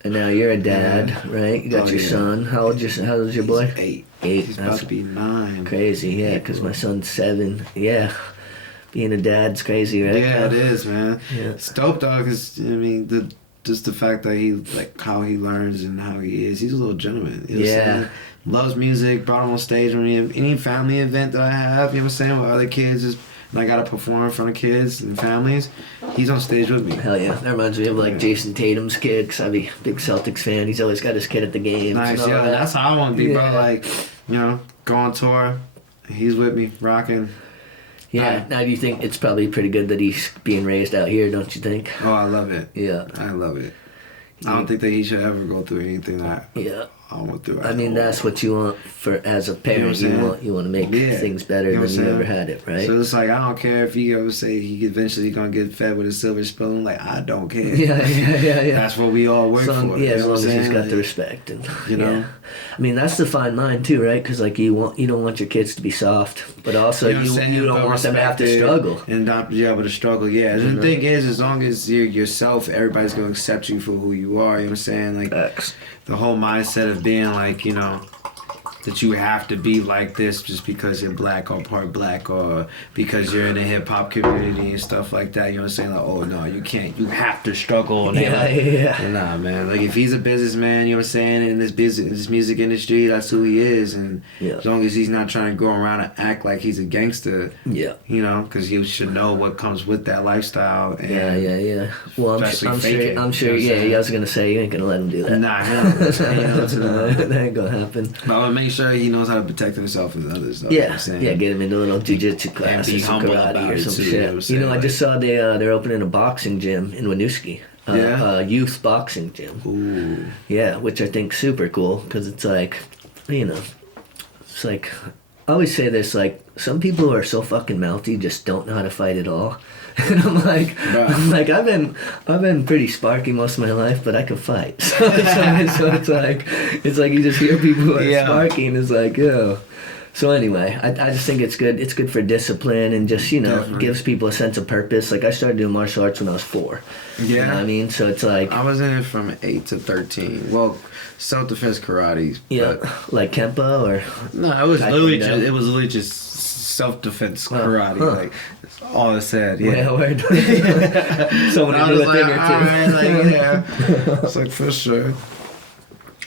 And now you're a dad, right? You got your son. How old's your boy? He's 8. 8. He's about to be 9. Crazy, yeah, because my son's 7. Yeah. Being a dad's crazy, right? Yeah, it is, man. Yeah. It's dope, though, because, just the fact that he, like, how he learns and how he is. He's a little gentleman. You know what I'm saying? Loves music, brought him on stage when any family event that I have, you know what I'm saying, with other kids, and I got to perform in front of kids and families, he's on stage with me. Hell yeah. That reminds me of, like, Jason Tatum's kid, because I'm a big Celtics fan. He's always got his kid at the games. Nice, yeah. That's how I want to be, bro. Like, go on tour, he's with me, rocking. Yeah, now do you think it's probably pretty good that he's being raised out here, don't you think? Oh, I love it. Yeah. I love it. I don't think that he should ever go through anything that I went through. I mean, that's what you want as a parent. You want to make things better than you ever had it, right? So it's like, I don't care if he ever say he eventually gonna get fed with a silver spoon. Like, I don't care. Yeah. That's what we all work for. Yeah, as long as he's got the respect, and I mean, that's the fine line too, right? Because like you don't want your kids to be soft, but also you don't want them to have to struggle and not be able to struggle. Yeah, the thing is, as long as you're yourself, everybody's gonna accept you for who you are. You know what I'm saying? Like the whole mindset of being like, that you have to be like this just because you're black or part black or because you're in the hip hop community and stuff like that. You know what I'm saying? Like, oh no, you can't. You have to struggle. And Yeah. Nah, man. Like if he's a businessman, you know what I'm saying, in this music industry, that's who he is. And as long as he's not trying to go around and act like he's a gangster, you know, because he should know what comes with that lifestyle. And Yeah. Well, I'm sure. Yeah, I was gonna say you ain't gonna let him do that. Nah, hell no. That ain't gonna happen. But I would make sure he knows how to protect himself and others. Though, Yeah, you know what I'm saying? yeah. Get him into a little jiu-jitsu class or some karate or some shit. You know, I just saw they're opening a boxing gym in Winooski. Youth boxing gym. Ooh. Yeah, which I think super cool because it's like, you know, it's like I always say this, like some people who are so fucking mouthy just don't know how to fight at all. And I'm like, I've been pretty sparky most of my life, but I can fight. So it's like you just hear people who are sparky, and it's like, yo. So anyway, I just think it's good. It's good for discipline and just, you know, Definitely. gives people a sense of purpose. Like I started doing martial arts when I was 4. Yeah. You know what I mean? So it's like I was in it from 8 to 13. Well, self-defense karate. yeah, like Kempo or No, it was Taekwondo. literally just self-defense karate. Like that's all it said. Yeah. Yeah, word. Someone I to do was a thing like, or two. alright, like yeah. It's like for sure.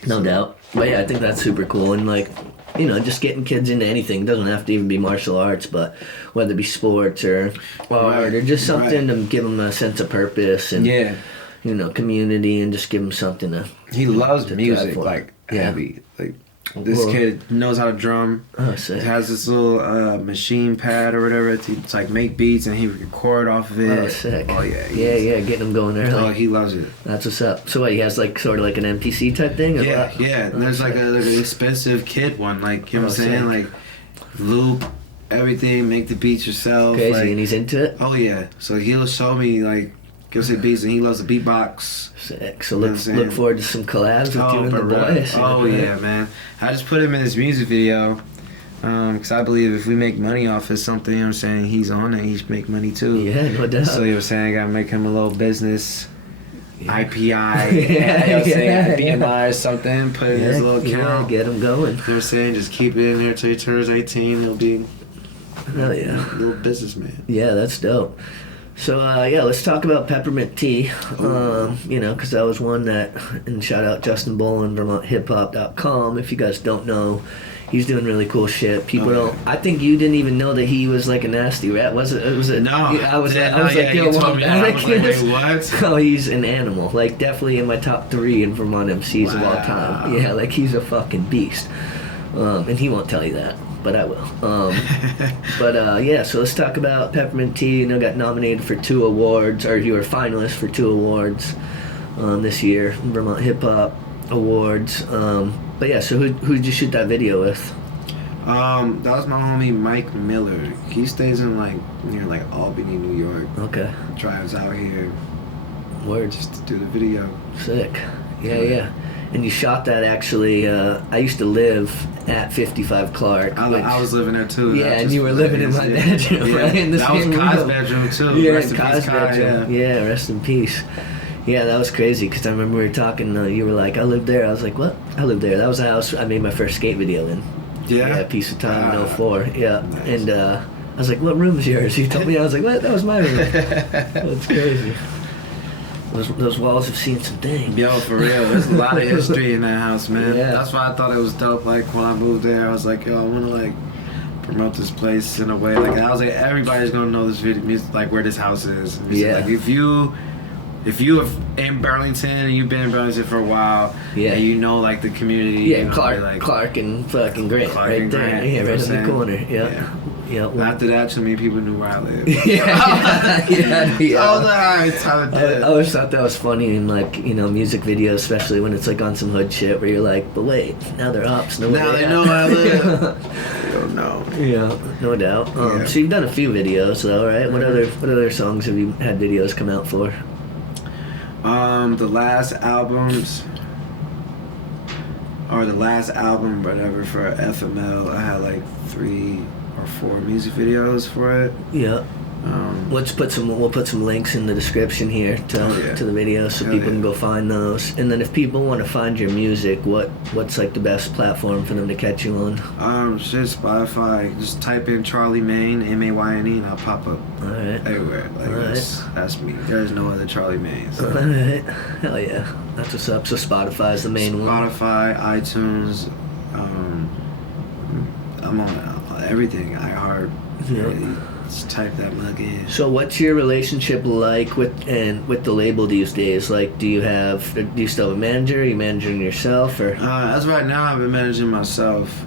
No doubt. But yeah, I think that's super cool. And like, you know, just getting kids into anything. It doesn't have to even be martial arts, but whether it be sports or art or just something to give them a sense of purpose and, you know, community and just give them something to. He loves to music, drive for. like heavy. Like this Well, kid knows how to drum. Oh, sick. He has this little machine pad or whatever to like make beats and he record off of it. Oh, sick. Oh yeah. Yeah, getting them going early. Oh, he loves it. That's what's up. So what, he has like sort of like an MPC type thing? Or Yeah, what? yeah. Oh, There's like sick. an expensive kid one, like you know what I'm Oh, saying, sick. like loop everything, make the beats yourself. Crazy, like, and he's into it? oh yeah. So he'll show me like gives it beats and he loves the beatbox. Sick. So You know what I'm look saying? forward to some collabs with you and the boys. Oh yeah, man. I just put him in this music video. Because I believe if we make money off of something, you know what I'm saying, he's on it, he should make money too. Yeah, no doubt. So you know what I'm saying, I gotta make him a little business IPI, you know what I'm Yeah, saying, yeah. BMI or something, put it in his little account. get him going. You know what I'm saying, just keep it in there till he turns 18, he'll be Hell yeah. a little businessman. Yeah, that's dope. So, let's talk about Peppermint Tea. You know, because that was one that, and shout out Justin Bolin, VermontHipHop.com. If you guys don't know, he's doing really cool shit. People don't. I think you didn't even know that he was like a nasty rat. Was it? No. I was Yeah, like, yeah, yo, you told me that. I was like, wait, what? Oh, he's an animal. Like, definitely in my top 3 in Vermont MCs of all time. Yeah, like, he's a fucking beast. And he won't tell you that, but I will. So let's talk about Peppermint Tea. You know, got nominated for 2 awards, or you were finalist for 2 awards this year, Vermont Hip Hop Awards. But yeah, so who did you shoot that video with? That was my homie Mike Miller. He stays in like near like Albany, New York. Okay. Drives out here Word. just to do the video. Sick. Yeah. And you shot that actually, I used to live at 55 Clark. I was living there too. Yeah, and you were living in my bedroom, right? In the that was same Kai's room. bedroom too. Yeah, Rest in in Kai's peace, Kai, bedroom. Yeah, rest in peace. Yeah, that was crazy because I remember we were talking. You were like, "I lived there." I was like, "What? I lived there." That was the house I made my first skate video in. Yeah. Piece of Time in 04. Yeah, Nice. and I was like, "What room is yours?" He told me. I was like, "What? That was my room." That's crazy. Those walls have seen some things. Yo, for real, there's a lot of history in that house, man. Yeah. That's why I thought it was dope. Like when I moved there, I was like, yo, I want to like promote this place in a way. Like I was like, everybody's gonna know this video, music, like where this house is. Yeah. Like if you are in Burlington and you've been in Burlington for a while, and you know like the community. Yeah, you know, Clark and fucking Grant, Clark right and there. Grant, Yeah, you know right what in I'm the corner. saying? Yeah. Well, after that, too many people knew where I lived. Yeah. I was like, alright, time to do I it. always thought that was funny in like, you know, music videos, especially when it's like on some hood shit where you're like, but wait, now they're ups. Now they know where I live. They don't know. Yeah, no doubt. So you've done a few videos though, right? What other songs have you had videos come out for? The last album, whatever, for FML, I had like 3 or 4 music videos for it. Yeah. We'll put some links in the description here to the video so people can go find those. And then if people want to find your music, what's like the best platform for them to catch you on? Shit, Spotify. Just type in Charlie Mayne, Mayne, and I'll pop up. All right. Everywhere. Like that's me. There's no other Charlie Mayne. So. All right. Hell yeah. That's what's up. So Spotify's the main one. Spotify, iTunes. I'm on everything. iHeart. Yeah. Just type that mug in. So what's your relationship like with the label these days? Like, do you still have a manager? Are you managing yourself, or? As of right now, I've been managing myself.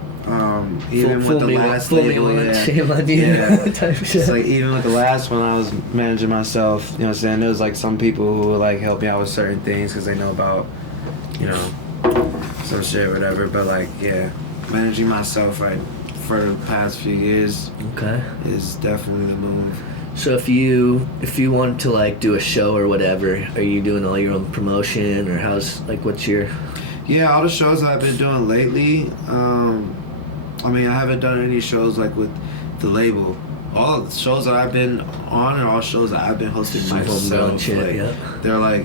Even with the last label, It's like even with the last one, I was managing myself. You know what I'm saying? There was like some people who would like help me out with certain things because they know about, some shit, whatever. But like, managing myself for the past few years, is definitely the move. So if you wanted to like do a show or whatever, are you doing all your own promotion, or what's your? Yeah, all the shows that I've been doing lately. I haven't done any shows like with the label. All the shows that I've been on are all shows that I've been hosting myself. They're like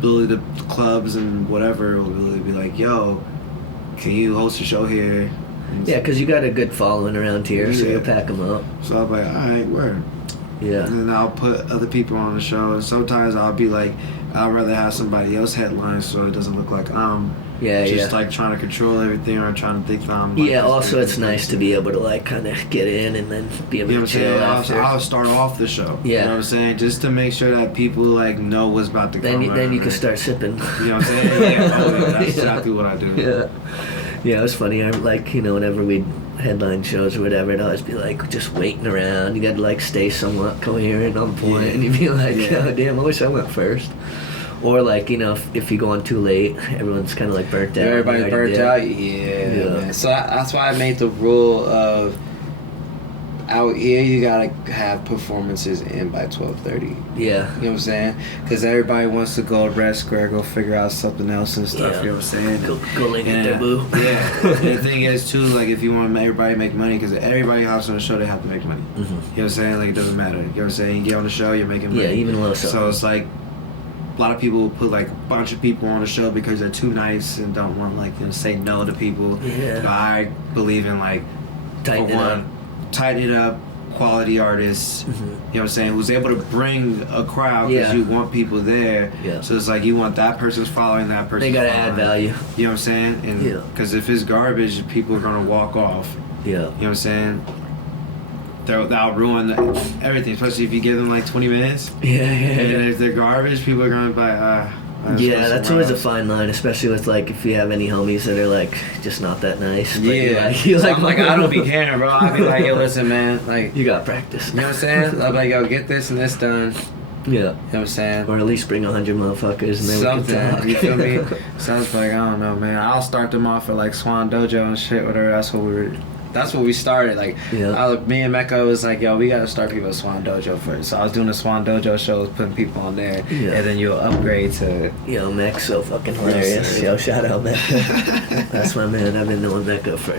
really the clubs and whatever will really be like, yo, can you host a show here? Yeah, because you got a good following around here, so you'll pack them up. So I'm like, all right, word. Yeah. And then I'll put other people on the show, and sometimes I'll be like, I'd rather have somebody else headline so it doesn't look like I'm like trying to control everything or trying to think that I'm like, also it's nice to be able to like kind of get in and then be able to chill after. I'll start off the show. Yeah. You know what I'm saying? Just to make sure that people like know what's about to come. Then you can start sipping. You know what I'm saying? That's exactly what I do. Yeah. Yeah, it was funny. I like, whenever we'd headline shows or whatever, it'd always be like just waiting around. You got to like stay somewhat coherent on point, and you'd be like, oh damn, I wish I went first. Or like, if you go on too late, everyone's kind of like burnt out. Everybody's burnt out. Yeah, man. So that's why I made the rule of out here you gotta have performances in by 12:30. Yeah. You know what I'm saying? Because everybody wants to go to Red Square, go figure out something else and stuff. Yeah. You know what I'm saying? Go link it there, boo. Yeah. And the thing is too, like if you want everybody to make money, because everybody hops on the show, they have to make money. Mm-hmm. You know what I'm saying? Like it doesn't matter. You know what I'm saying? You get on the show, you're making money. Yeah, even low. So it's like a lot of people will put like a bunch of people on the show because they're too nice and don't want say no to people. Yeah. But I believe in like tighten it up. Quality artists, you know what I'm saying, who's able to bring a crowd because you want people there. Yeah. So it's like you want that person's following that person. They gotta add value. You know what I'm saying? And because if it's garbage, people are gonna walk off. Yeah. You know what I'm saying? That'll ruin everything, especially if you give them like 20 minutes. Yeah. And if they're garbage, people are gonna buy. Yeah, that's always a fine line, especially with like if you have any homies that are like just not that nice. I'm like I don't be caring, bro. I be like, yo, listen, man, like you got practice. You know what I'm saying? I'm like, yo, get this and this done. Yeah. You know what I'm saying? Or at least bring 100 motherfuckers and then we can talk. You feel me? Sounds like, I don't know, man. I'll start them off at like Swan Dojo and shit, whatever. That's what we started. Like, me and Mecca was like, yo, we gotta start people at Swan Dojo first. So I was doing the Swan Dojo shows, putting people on there, and then you'll upgrade to. Yo, Mecca's so fucking hilarious. Yo, shout out Mecca. That's my man. I've been knowing Mecca for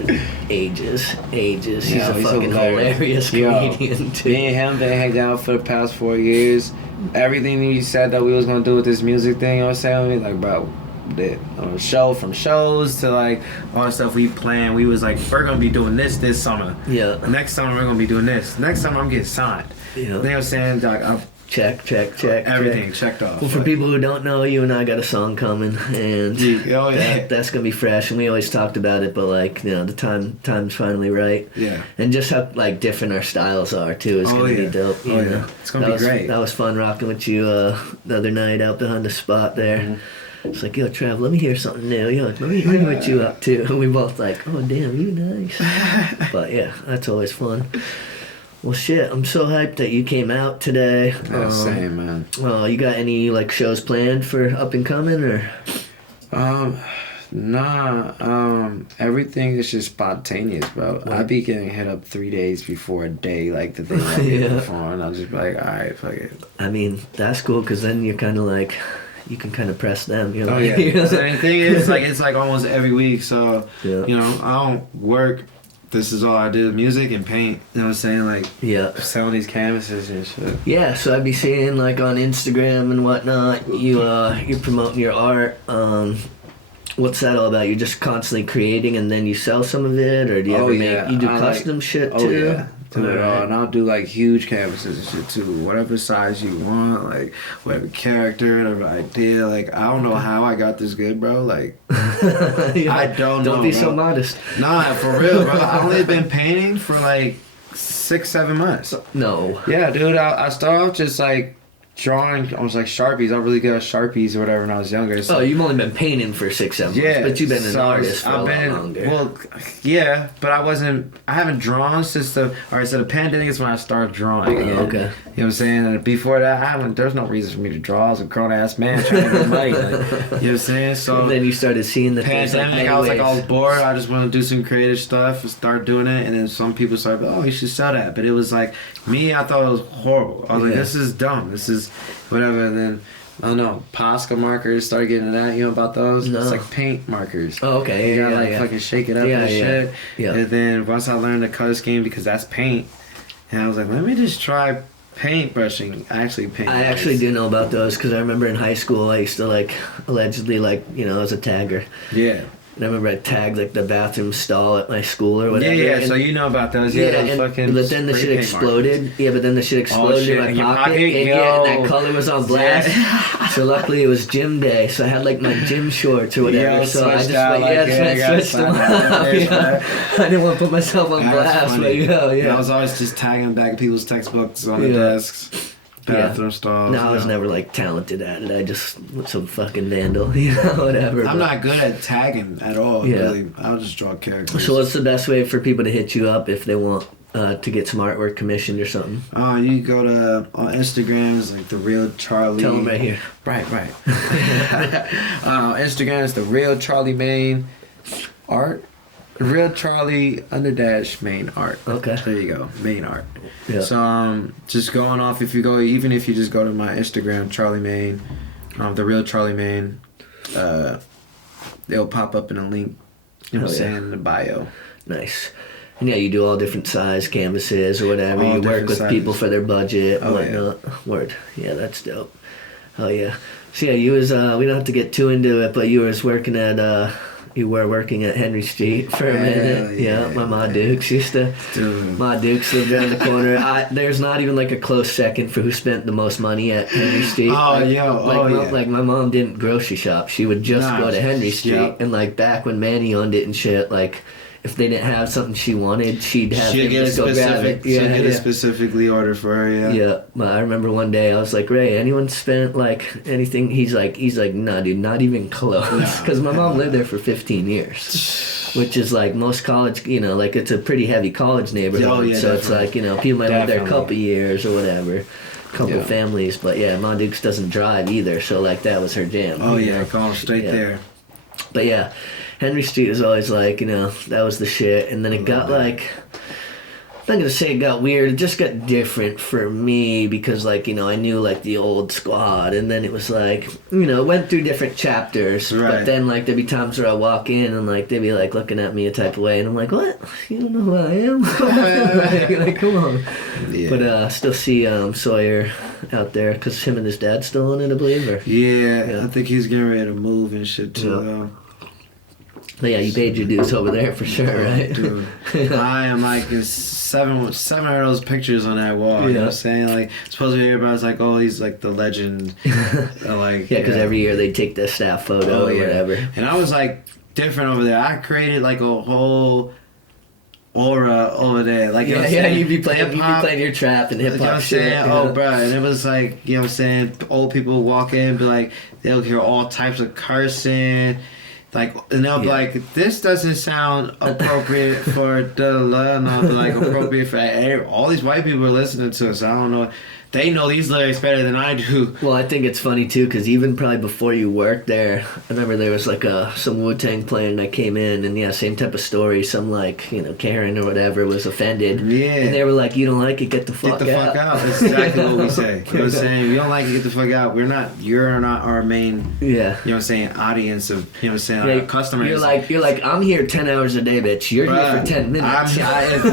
ages. He's a fucking hilarious comedian too. Me and him been hanging out for the past 4 years. Everything you said that we was gonna do with this music thing, you know what I'm saying? Like, bro. Did on a show, from shows to like all the stuff we planned. We was like, we're gonna be doing this summer. Yeah. Next summer we're gonna be doing this. Next summer I'm getting signed. Yeah. You know what I'm saying? Like, check. Everything checked off. Well, for people who don't know, you and I got a song coming, and that's gonna be fresh. And we always talked about it, but like the time's finally right. Yeah. And just how like different our styles are too is gonna be dope. You know? It's gonna be great. That was fun rocking with you the other night out behind the spot there. Mm-hmm. It's like, yo, Trav, let me hear something new. Yo, let me hear what you up to. And we both like, oh, damn, you nice. But yeah, that's always fun. Well, shit, I'm so hyped that you came out today. Same, man. You got any like shows planned for up and coming or? Nah. Everything is just spontaneous, bro. I be getting hit up 3 days before a day, like the thing I did before, and I'll just be like, all right, fuck it. I mean, that's cool because then you're kind of like. You can kind of press them. You're like, So the thing is, it's like almost every week. So I don't work this is all I do, music and paint. You know what I'm saying? Like, Yeah. selling these canvases and shit. Yeah, so I'd be seeing like on Instagram and whatnot, you're promoting your art. What's that all about? You're just constantly creating and then you sell some of it, or do you ever make you do custom shit too? Yeah. Do it all, and I'll do like huge canvases and shit too. Whatever size you want, like whatever character, whatever idea. Like I don't know how I got this good, bro. Like I don't know. Don't be bro. so modest. Nah, for real, bro. I only been painting for like 6-7 months. No. Yeah, dude. I started off just like drawing. I was like Sharpies. I'm really good at Sharpies or whatever when I was younger. So. Oh, you've only been painting for 6-7 months, Yeah, but you've been an so artist for a lot been, longer. Well, yeah, but I haven't drawn since the pandemic is when I started drawing again. Okay. You know what I'm saying? And before that, there's no reason for me to draw. I was a grown ass man trying to get money. Like, you know what I'm saying? So and then you started seeing the pandemic, I was like, I was bored. I just want to do some creative stuff and start doing it. And then some people started, oh, you should sell that. But it was like, me, I thought it was horrible. I was like, this is dumb. This is whatever. And then, I don't know, Posca markers, started getting into that. You know about those? No. It's like paint markers. Oh, okay. You gotta fucking shake it up and shit. Yeah. And then once I learned the color scheme, because that's paint, and I was like, let me just try paint brushing. I actually do know about those because I remember in high school I used to like allegedly like as a tagger. Yeah. And I remember I tagged like the bathroom stall at my school or whatever. Yeah, and, so you know about those. Yeah, those and, fucking but then the spray shit paint exploded. markers. Yeah, but then the shit exploded shit, in in my your pocket. pocket? And, Yo. and that color was on blast. So luckily it was gym day, so I had like my gym shorts or whatever. Yo, so I just switched out, switched them up. I didn't want to put myself on blast, but yeah. I was always just tagging back people's textbooks on the desks. Bathroom stalls. No, I was never like talented at it. I just was some fucking vandal, whatever. I'm not good at tagging at all. Yeah. Really. I'll just draw characters. So what's the best way for people to hit you up if they want to get some artwork commissioned or something? You go to on Instagram, it's like the real Charlie. Tell them right here. Right. Instagram is the real Charlie Mayne art. Real Charlie _ Mayne art. Okay. There you go, Mayne art. Yeah. So just going off, even if you just go to my Instagram, Charlie Mayne, the real Charlie Mayne, it'll pop up in a link. You know what I'm saying, in the bio. Nice. And yeah, you do all different size canvases or whatever. All You work different with sizes. people for their budget and whatnot. Word. Yeah, that's dope. Oh yeah. So yeah, you was we don't have to get too into it, but you were working at Henry Street for a minute. Yeah, my Ma Dukes used to. Dude. Ma Dukes lived around the corner. There's not even like a close second for who spent the most money at Henry Street. Like my mom didn't grocery shop. She would just go to Henry Street. And like back when Manny owned it and shit, like if they didn't have something she wanted, she'd have him just go grab it. She'd get it specifically ordered for her. Yeah, but I remember one day I was like, Ray, anyone spent like anything? He's like, nah, dude, not even close. Because my mom lived there for 15 years, which is like most college, like it's a pretty heavy college neighborhood. So definitely. it's like people might live there a couple years or whatever, couple families. But yeah, Ma Dukes doesn't drive either, so like that was her jam. Oh yeah, going straight there. But yeah, Henry Street was always like, that was the shit. And then it got like, I'm not gonna say it got weird, it just got different for me because like, I knew like the old squad and then it was like, it went through different chapters. Right. But then like there'd be times where I walk in and like they'd be like looking at me a type of way and I'm like, what? You don't know who I am? like, come on. Yeah. But still see Sawyer out there because him and his dad still on it, I believe. Or? Yeah, I think he's getting ready to move and shit too though. But yeah, you paid your dues over there for sure, right? Dude, I am like seven of those pictures on that wall. You know what I'm saying? Like, supposedly everybody's like, oh, he's like the legend. Because every year they take the staff photo or whatever. And I was like different over there. I created like a whole aura over there. Like, you'd be playing your trap and hip hop shit. Oh, bro, and it was like, you know what I'm saying? Old people walk in, be like, they'll hear all types of cursing. Like, and they'll be like, this doesn't sound appropriate for appropriate for all these white people are listening to us. I don't know. they know these lyrics better than I do. Well, I think it's funny too, because even probably before you worked there, I remember there was like some Wu-Tang playing, and I came in, and yeah, same type of story. Some like, you know, Karen or whatever was offended. Yeah. And they were like, you don't like it, get the fuck out. Get the fuck out. That's exactly what we say. You know what I'm saying? If you don't like it, get the fuck out. You're not our main, Yeah. you know what I'm saying, audience of, you know what I'm saying, Yeah, our customers. You're like, I'm here 10 hours a day, bitch. You're here for 10 minutes.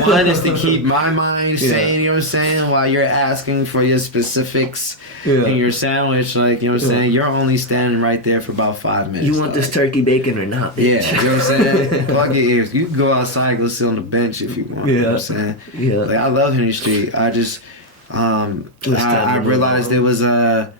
One is to keep my mind sane, you know what I'm saying, while you're asking for your specifics in your sandwich, like, you know what I'm saying, you're only standing right there for about 5 minutes. You want this turkey bacon or not, bitch? Yeah, you know what I'm saying? Plug your ears. You can go outside, go sit on the bench if you want, you know what I'm saying? Yeah. Like, I love Henry Street. I just, I realized it was a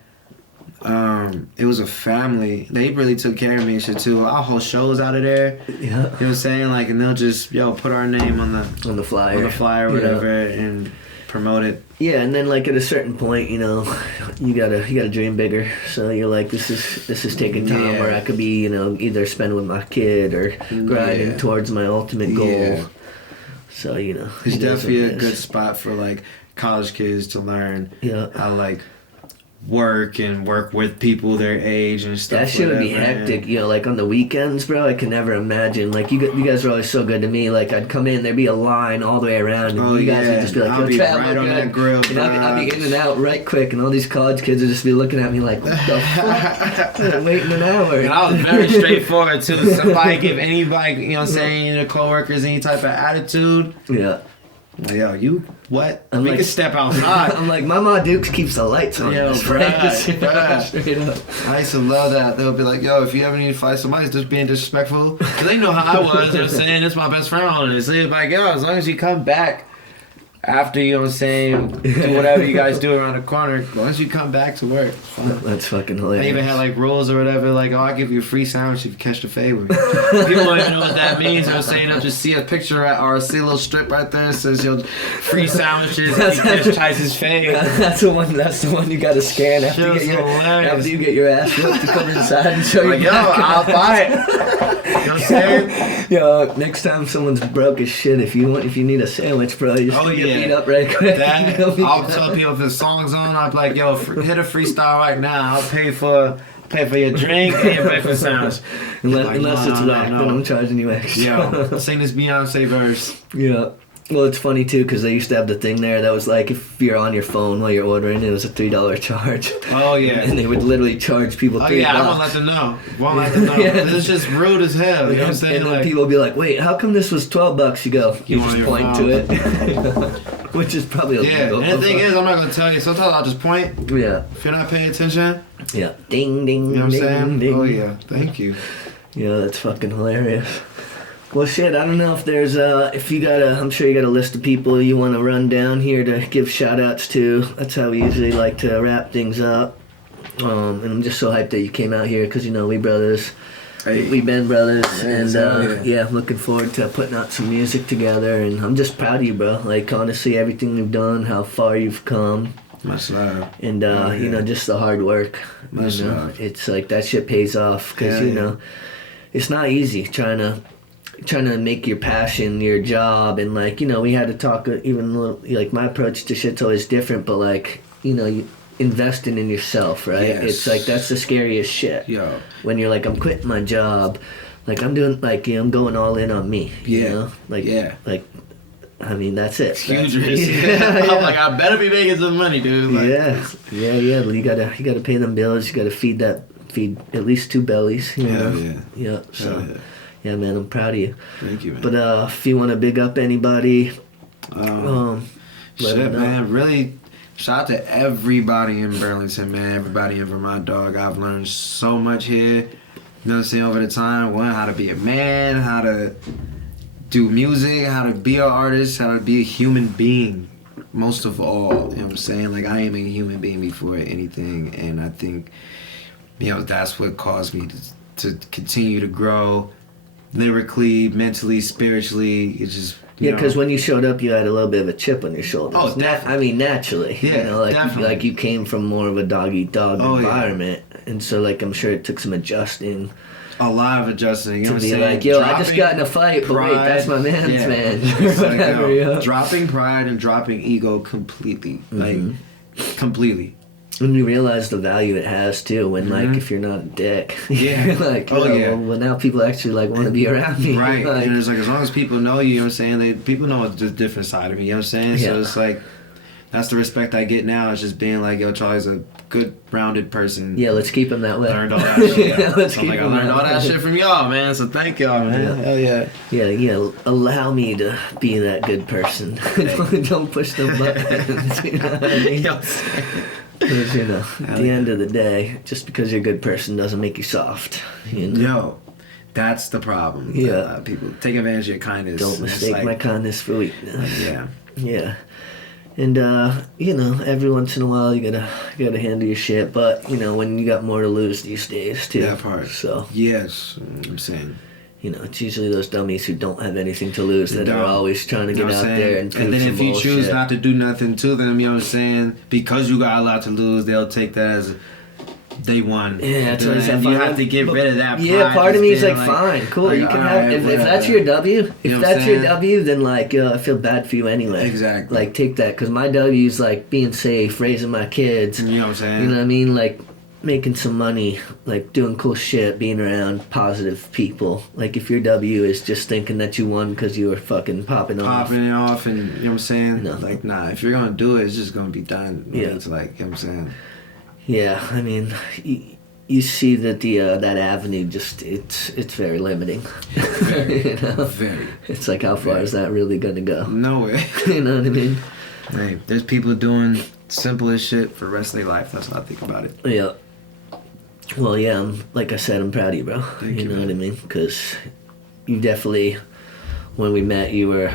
family. They really took care of me and shit too. I'll hold shows out of there. Yeah. You know what I'm saying? Like, and they'll just, put our name on the flyer or whatever and promote it. Yeah, and then like at a certain point, you know, you gotta dream bigger. So you're like, this is taking time where I could be, you know, either spending with my kid or grinding towards my ultimate goal. Yeah. So, you know, It's definitely a good spot for like college kids to learn how like work with people their age and stuff. That shit would be hectic, you know, like on the weekends, bro. I can never imagine. Like, you guys are always so good to me. Like, I'd come in, there'd be a line all the way around, and you guys would just be like, I'll be right on that grill, and I'd be in and out right quick, and all these college kids would just be looking at me like, what the fuck? I'm waiting an hour. And I was very straightforward too. Somebody give anybody, you know what I'm saying, the coworkers any type of attitude. Yeah. Yo, you what? I'm we like, can step outside. I'm like, Mama Dukes keeps the lights on. Yo, bruh. Straight up. I used to love that. They'll be like, yo, if you ever need to fight somebody, just being disrespectful. Cause they know how I was. They're saying, that's my best friend on it. So it's like, yo, as long as you come back after, you know what I'm saying, do whatever you guys do around the corner, as long as you come back to work, it's fine. That's fucking hilarious. They even had like rules or whatever, like, oh, I'll give you a free sandwich if you catch the fade with me. People don't even know what that means. I'm saying, I'll just see a picture or see a little strip right there that says, yo, free sandwiches if you catch Tyson's fade. That's the one you gotta scan after you get your ass whipped to come inside and show like, your yo, back. I'll buy it. You know what I'm saying? Yo, next time someone's broke as shit, if you need a sandwich, bro, you just get beat up right quick. I'll tell people if the song's on, I'm like, yo, hit a freestyle right now. I'll pay for your drink and your breakfast sandwich. Unless it's whack, then I'm charging you extra. Yo, sing this Beyonce verse. Yeah. Well, it's funny too because they used to have the thing there that was like if you're on your phone while you're ordering, it was a $3 charge. Oh yeah. And they would literally charge people $3. Oh yeah, I won't let them know. This is just rude as hell. You know what I'm saying? And then people would be like, "Wait, how come this was $12?" You go, you just point to it, which is probably illegal. And the thing is, I'm not gonna tell you. Sometimes I'll just point. Yeah. If you're not paying attention. Yeah. Ding ding. You know what I'm saying? Ding. Oh yeah. Thank you. Yeah, that's fucking hilarious. Well, shit, I don't know if there's I'm sure you got a list of people you want to run down here to give shout-outs to. That's how we usually like to wrap things up. And I'm just so hyped that you came out here because, you know, we brothers. Hey. We been brothers. And, I'm looking forward to putting out some music together. And I'm just proud of you, bro. Like, honestly, everything you've done, how far you've come. Much love. And, you know, just the hard work. Much love. It's like that shit pays off because, you know, it's not easy trying to make your passion your job. And, like, you know, we had to talk even a little, like, my approach to shit's always different, but, like, you know, you investing in yourself, right? Yes. It's like that's the scariest shit. Yo. When you're like, I'm quitting my job, like I'm doing, like, you know, I'm going all in on me. You know? Like, I mean, that's it. It's huge risk. I'm like, I better be making some money, dude. Like, yeah. You gotta pay them bills. You gotta feed at least 2 bellies. You know? Yeah. So, yeah, man, I'm proud of you. Thank you, man. But if you want to big up anybody, shit, man, really. Shout out to everybody in Burlington, man. Everybody in Vermont, dog. I've learned so much here. You know what I'm saying? Over the time, how to be a man, how to do music, how to be an artist, how to be a human being. Most of all, you know what I'm saying? Like, I am a human being before anything, and I think, you know, that's what caused me to continue to grow lyrically, mentally, spiritually. It's just. Yeah, because when you showed up, you had a little bit of a chip on your shoulders. Oh, definitely. I mean, naturally. Yeah, you know, like, definitely. Like you came from more of a dog-eat-dog environment. Yeah. And so, like, I'm sure it took some adjusting. A lot of adjusting. You know what I'm saying? Like, yo, I just got in a fight, but wait, that's my man's man. Whatever, dropping pride and dropping ego completely. Like, completely. And you realize the value it has too when like if you're not a dick. Yeah. You're like, well now people actually like want to be around me. Right. Like, And it's like as long as people know you, you know what I'm saying, people know it's just a different side of me, you know what I'm saying? Yeah. So it's like that's the respect I get now. It's just being like, yo, Charlie's a good, rounded person. yeah, let's keep him that way. Learned all that shit. Yeah, let's So keep I'm like, I him learned that all that way. shit from y'all, man. So thank y'all, man. Yeah. Hell yeah. Yeah, allow me to be that good person. Don't push the buttons. You know what I mean? Yo, Because, at the end of the day, just because you're a good person doesn't make you soft. You know? Yo, that's the problem. Yeah. People take advantage of your kindness. Don't It's mistake like, my kindness for weakness. Yeah. Yeah. And every once in a while you gotta handle your shit, but when you got more to lose these days too. That part. So Yes, I'm saying. it's usually those dummies who don't have anything to lose that Don't. are always trying to You know get what I'm out saying? there and prove then some if you bullshit. choose not to do nothing to them, you know what I'm saying? Because you got a lot to lose, they'll take that as they won. Yeah, that's what I said. And you have to get rid of that. Yeah, pride part of me is just like, being fine, cool. like, You can all have right, if whatever. that's your W. If You know what that's I'm your saying? W, then like I feel bad for you anyway. Exactly. Like take that because my W is like being safe, raising my kids. You know what I'm saying? You know what I mean? Like making some money, like doing cool shit, being around positive people. Like if your W is just thinking that you won because you were fucking popping off. Popping it off and, you know what I'm saying? No. Like, nah, if you're going to do it, it's just going to be done. Yeah. It's like, you know what I'm saying? Yeah, I mean, you see that that avenue just it's very limiting. Very, You know? very. It's like how far Very. is that really gonna go? No way. You know what I mean? Hey, there's people doing simplest shit for the rest of their life. That's how I think about it. Yeah. Well, yeah. Like I said, I'm proud of you, bro. Thank you, know man. what I mean? Because you definitely, when we met, you were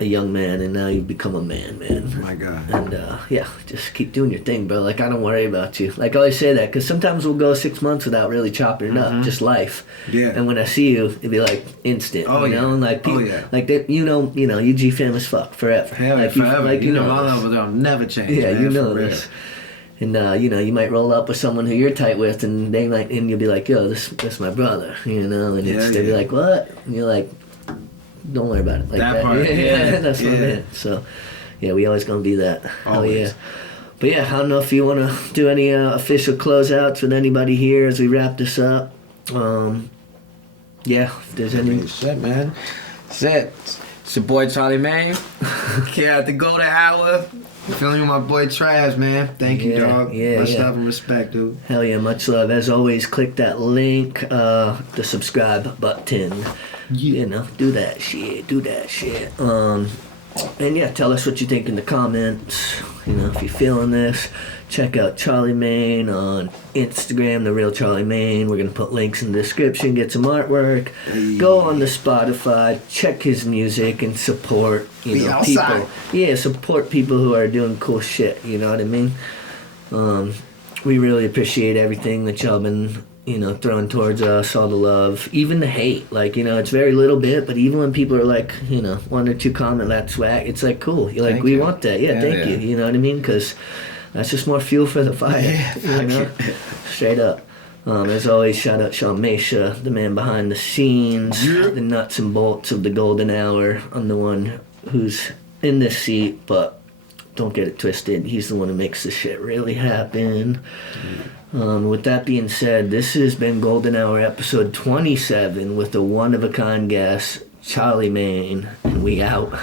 a young man, and now you've become a man. Oh my God. And yeah, just keep doing your thing, bro. Like I don't worry about you. Like I always say that because sometimes we'll go 6 months without really chopping it up, just life. Yeah. And when I see you, it'd be like instant. Oh, you know, yeah. and like Oh, people, yeah. like they, UG fam as fuck forever. Hell, like forever. like you know this. my level will never change. Yeah, man, you know for real. this. And you might roll up with someone who you're tight with, and they might, and you'll be like, "Yo, this my brother," and Yeah, they'll be yeah. like, "What?" And you're like, "Don't worry about it." Like That part, yeah, that's my yeah. man. So, yeah, we always gonna be that. Hell Always. yeah. But yeah, I don't know if you want to do any official closeouts with anybody here as we wrap this up. Yeah, if there's any. Shit, man. Shit. It's your boy Charlie Mayne. Here at the golden hour. Feeling with my boy Trash, man. Thank you, Yeah, dog. yeah, Much yeah. love and respect, dude. Hell yeah, much love. As always, click that link, the subscribe button. Yeah. Do that shit. And yeah, tell us what you think in the comments. If you're feeling this, check out Charlie Mayne on Instagram, The Real Charlie Mayne. We're going to put links in the description, get some artwork. Hey. Go on the Spotify, check his music, and support, Be outside. people. Yeah, support people who are doing cool shit, you know what I mean? We really appreciate everything that y'all been, throwing towards us, all the love, even the hate. Like, it's very little bit, but even when people are like, one or two comment, that's whack, it's like, cool. You're like, Thank we you. want that. Yeah, Yeah, thank yeah. you. You know what I mean? Because that's just more fuel for the fire. Yeah, Straight up. As always, shout out Shaun, the man behind the scenes, Yeah. the nuts and bolts of the golden hour. I'm the one who's in this seat, but don't get it twisted. He's the one who makes this shit really happen. With that being said, this has been Golden Hour episode 27 with a one-of-a-kind guest, Charlie Mayne, and we out.